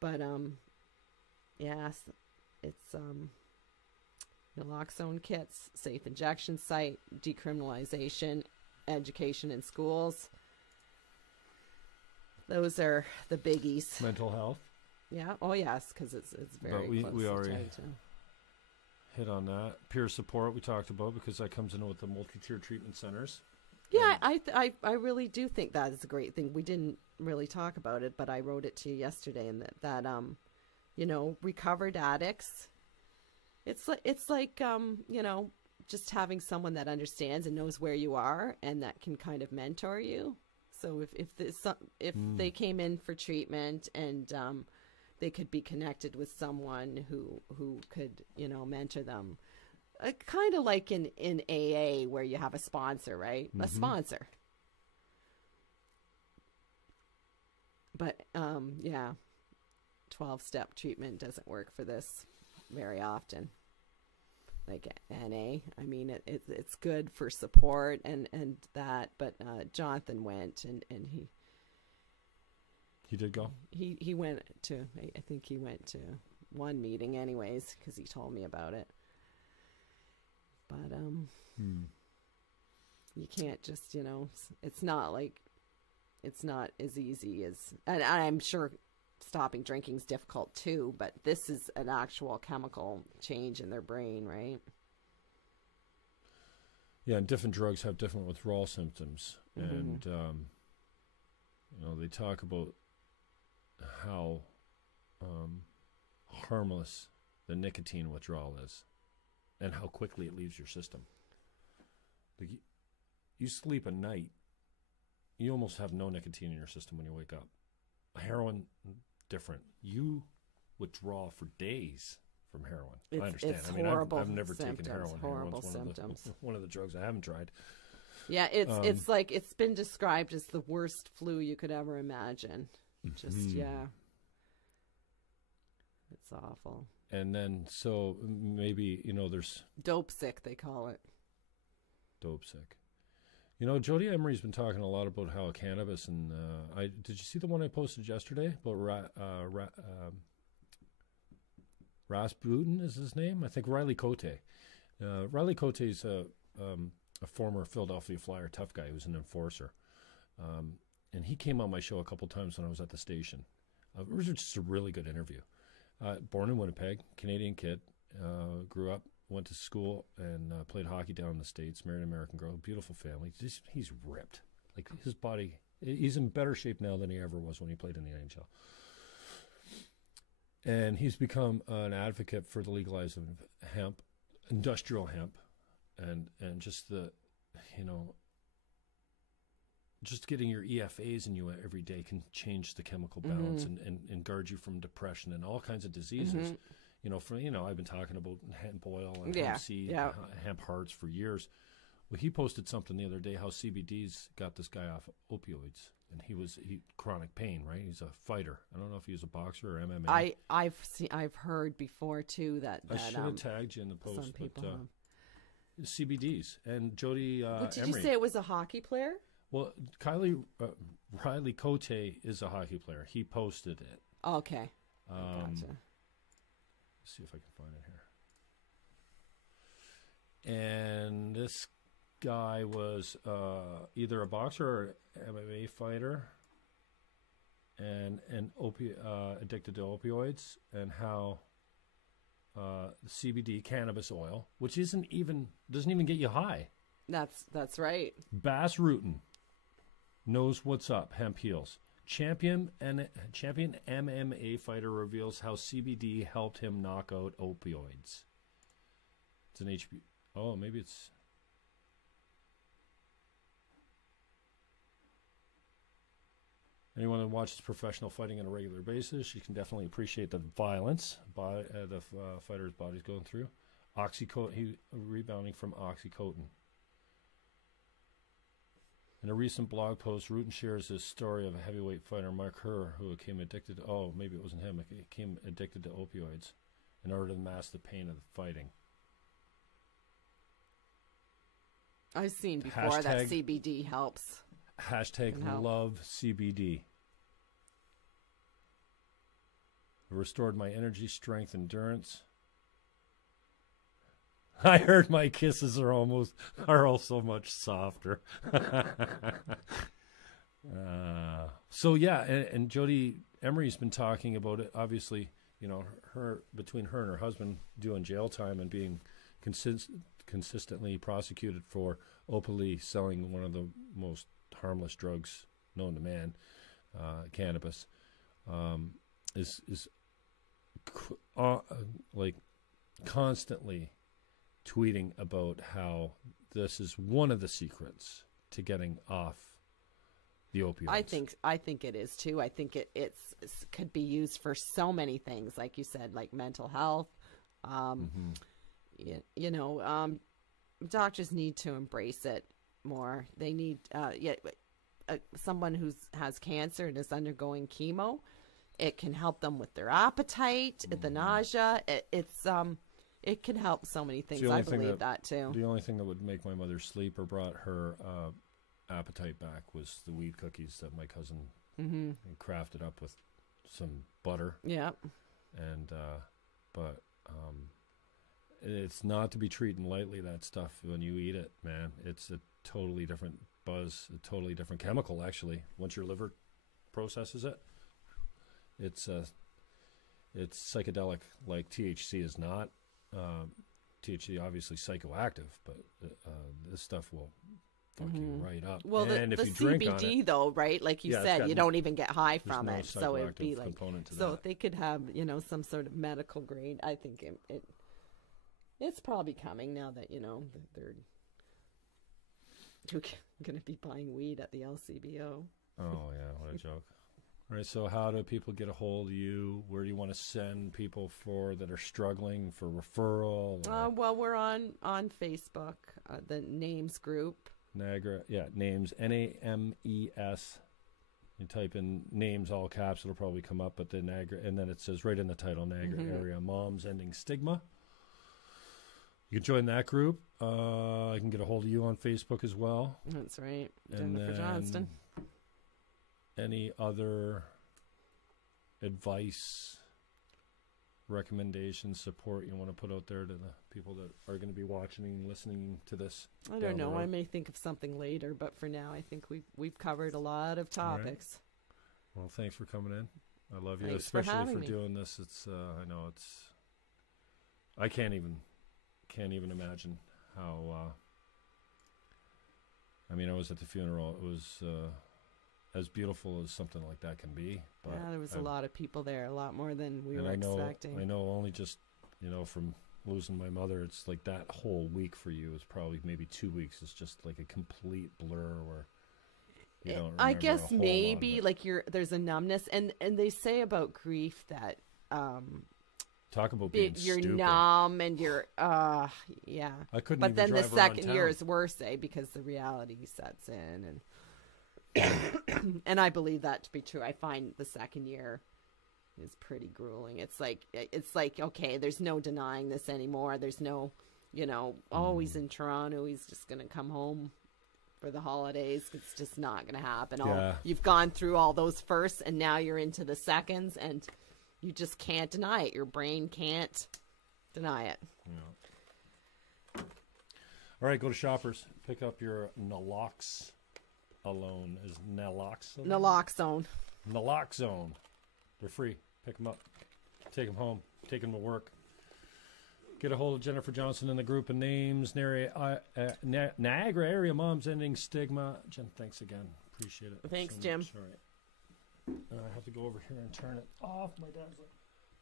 but yes, it's naloxone kits, safe injection site, decriminalization, education in schools. Those are the biggies. Mental health. Yeah. Oh yes, because it's very close. We already hit on that. Peer support we talked about, because that comes in with the multi-tier treatment centers. Yeah, I really do think that is a great thing. We didn't really talk about it, but I wrote it to you yesterday, and that recovered addicts. It's like just having someone that understands and knows where you are and that can kind of mentor you. So if they came in for treatment and they could be connected with someone who could mentor them. Kind of like in AA where you have a sponsor, right? Mm-hmm. A sponsor. But 12-step treatment doesn't work for this very often. Like NA, it's good for support and that, but Johnathan went and he did go. He went to, I think he went to one meeting anyways, because he told me about it. But you can't just it's not as easy as, and I'm sure stopping drinking is difficult too, but this is an actual chemical change in their brain, right? Yeah, and different drugs have different withdrawal symptoms. And they talk about how harmless the nicotine withdrawal is and how quickly it leaves your system. Like you sleep at night, you almost have no nicotine in your system when you wake up. Heroin, different. You withdraw for days from heroin. I understand. It's horrible. I've never taken heroin. Horrible symptoms. One of the drugs I haven't tried. Yeah, it's like it's been described as the worst flu you could ever imagine. Just it's awful. And then so maybe there's dope sick, they call it. Dope sick. Jody Emery's been talking a lot about how cannabis and did you see the one I posted yesterday about Rasputin is his name? I think Riley Cote. Riley Cote's a former Philadelphia Flyer tough guy who's an enforcer. And he came on my show a couple times when I was at the station. It was just a really good interview. Born in Winnipeg, Canadian kid, grew up, went to school, and played hockey down in the States, married an American girl, beautiful family. He's ripped. Like his body He's in better shape now than he ever was when he played in the NHL. And he's become an advocate for the legalization of hemp, industrial hemp, and just the, just getting your EFAs in you every day can change the chemical balance and guard you from depression and all kinds of diseases. I've been talking about hemp oil and hemp seed, hemp hearts for years. Well, he posted something the other day how CBD's got this guy off opioids, and he chronic pain, right? He's a fighter. I don't know if he was a boxer or MMA. I've heard before too that I should have tagged you in the post. Some people CBDs and Jody did Emery. you say it was a hockey player? Well, Riley Cote is a hockey player. He posted it. Okay. Gotcha. Let's see if I can find it here. And this guy was either a boxer or MMA fighter, and addicted to opioids, and how CBD, cannabis oil, which doesn't even get you high. That's right. Bas Rutten knows what's up. Hemp heals. Champion MMA fighter reveals how CBD helped him knock out opioids. It's an HBO. Oh, maybe it's. Anyone who watches professional fighting on a regular basis, you can definitely appreciate the violence the fighter's body's going through. He rebounding from oxycodone. In a recent blog post, Rutten shares his story of a heavyweight fighter, Mark Herr, who became addicted. Maybe it wasn't him. He became addicted to opioids in order to mask the pain of the fighting. I've seen before that CBD helps. #love CBD. It restored my energy, strength, endurance. I heard my kisses are also much softer. And Jody Emery's been talking about it. Obviously, between her and her husband doing jail time and being consistently prosecuted for openly selling one of the most harmless drugs known to man, cannabis, is constantly tweeting about how this is one of the secrets to getting off the opioids. I think it is too. I think it could be used for so many things, like you said, like mental health. Doctors need to embrace it more. They need someone who has cancer and is undergoing chemo. It can help them with their appetite, the nausea. It can help so many things. I believe that too. The only thing that would make my mother sleep or brought her appetite back was the weed cookies that my cousin crafted up with some butter. Yeah. And but it's not to be treated lightly, that stuff. When you eat it, man, it's a totally different buzz, a totally different chemical, actually. Once your liver processes it, it's psychedelic. Like THC is not. THC obviously psychoactive, but this stuff will fuck you right up. Well, and the if you drink CBD on it, though, right? Like you said, you don't even get high from it, no so it would be like component to so. that. If they could have some sort of medical grade, I think it's probably coming now that they're going to be buying weed at the LCBO. Oh yeah, what a joke. All right, so how do people get a hold of you? Where do you want to send people that are struggling for referral? Well, we're on Facebook, the NAMES group. Niagara, NAMES, NAMES. You type in NAMES, all caps, it'll probably come up, but the Niagara, and then it says right in the title, Niagara Area Moms Ending Stigma. You can join that group. I can get a hold of you on Facebook as well. That's right. And Jennifer Johnston. Any other advice, recommendations, support you want to put out there to the people that are going to be watching and listening to this? I don't know. I may think of something later, but for now, I think we've covered a lot of topics. Right. Well, thanks for coming in. I love you, Thanks especially for me. doing this. It's I know it's. I can't even imagine how. I was at the funeral. It was. as beautiful as something like that can be. But yeah, there was a lot of people there, a lot more than we were expecting. I know only just, from losing my mother, it's like that whole week for you is probably maybe 2 weeks. It's just like a complete blur where you don't remember I guess maybe like there's a numbness, and they say about grief that talk about being you're stupid. numb and you're yeah. I couldn't. But even then the drive around second year town. is worse, because the reality sets in, and and I believe that to be true. I find the second year is pretty grueling. It's like okay, there's no denying this anymore. There's no, he's in Toronto, he's just gonna come home for the holidays. It's just not gonna happen. Yeah. You've gone through all those firsts, and now you're into the seconds, and you just can't deny it. Your brain can't deny it. Yeah. All right, go to Shoppers. Pick up your Naloxone. Is Naloxone? Naloxone. They're free. Pick them up. Take them home. Take them to work. Get a hold of Jennifer Johnston in the group of names. Niagara area moms ending stigma. Jen, thanks again. Appreciate it. Thanks, so Jim. much. All right. I have to go over here and turn it off. My dad's like,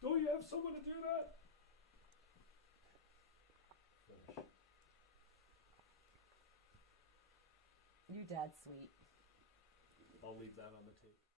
don't you have someone to do that? Finish. Your dad's sweet. I'll leave that on the tape.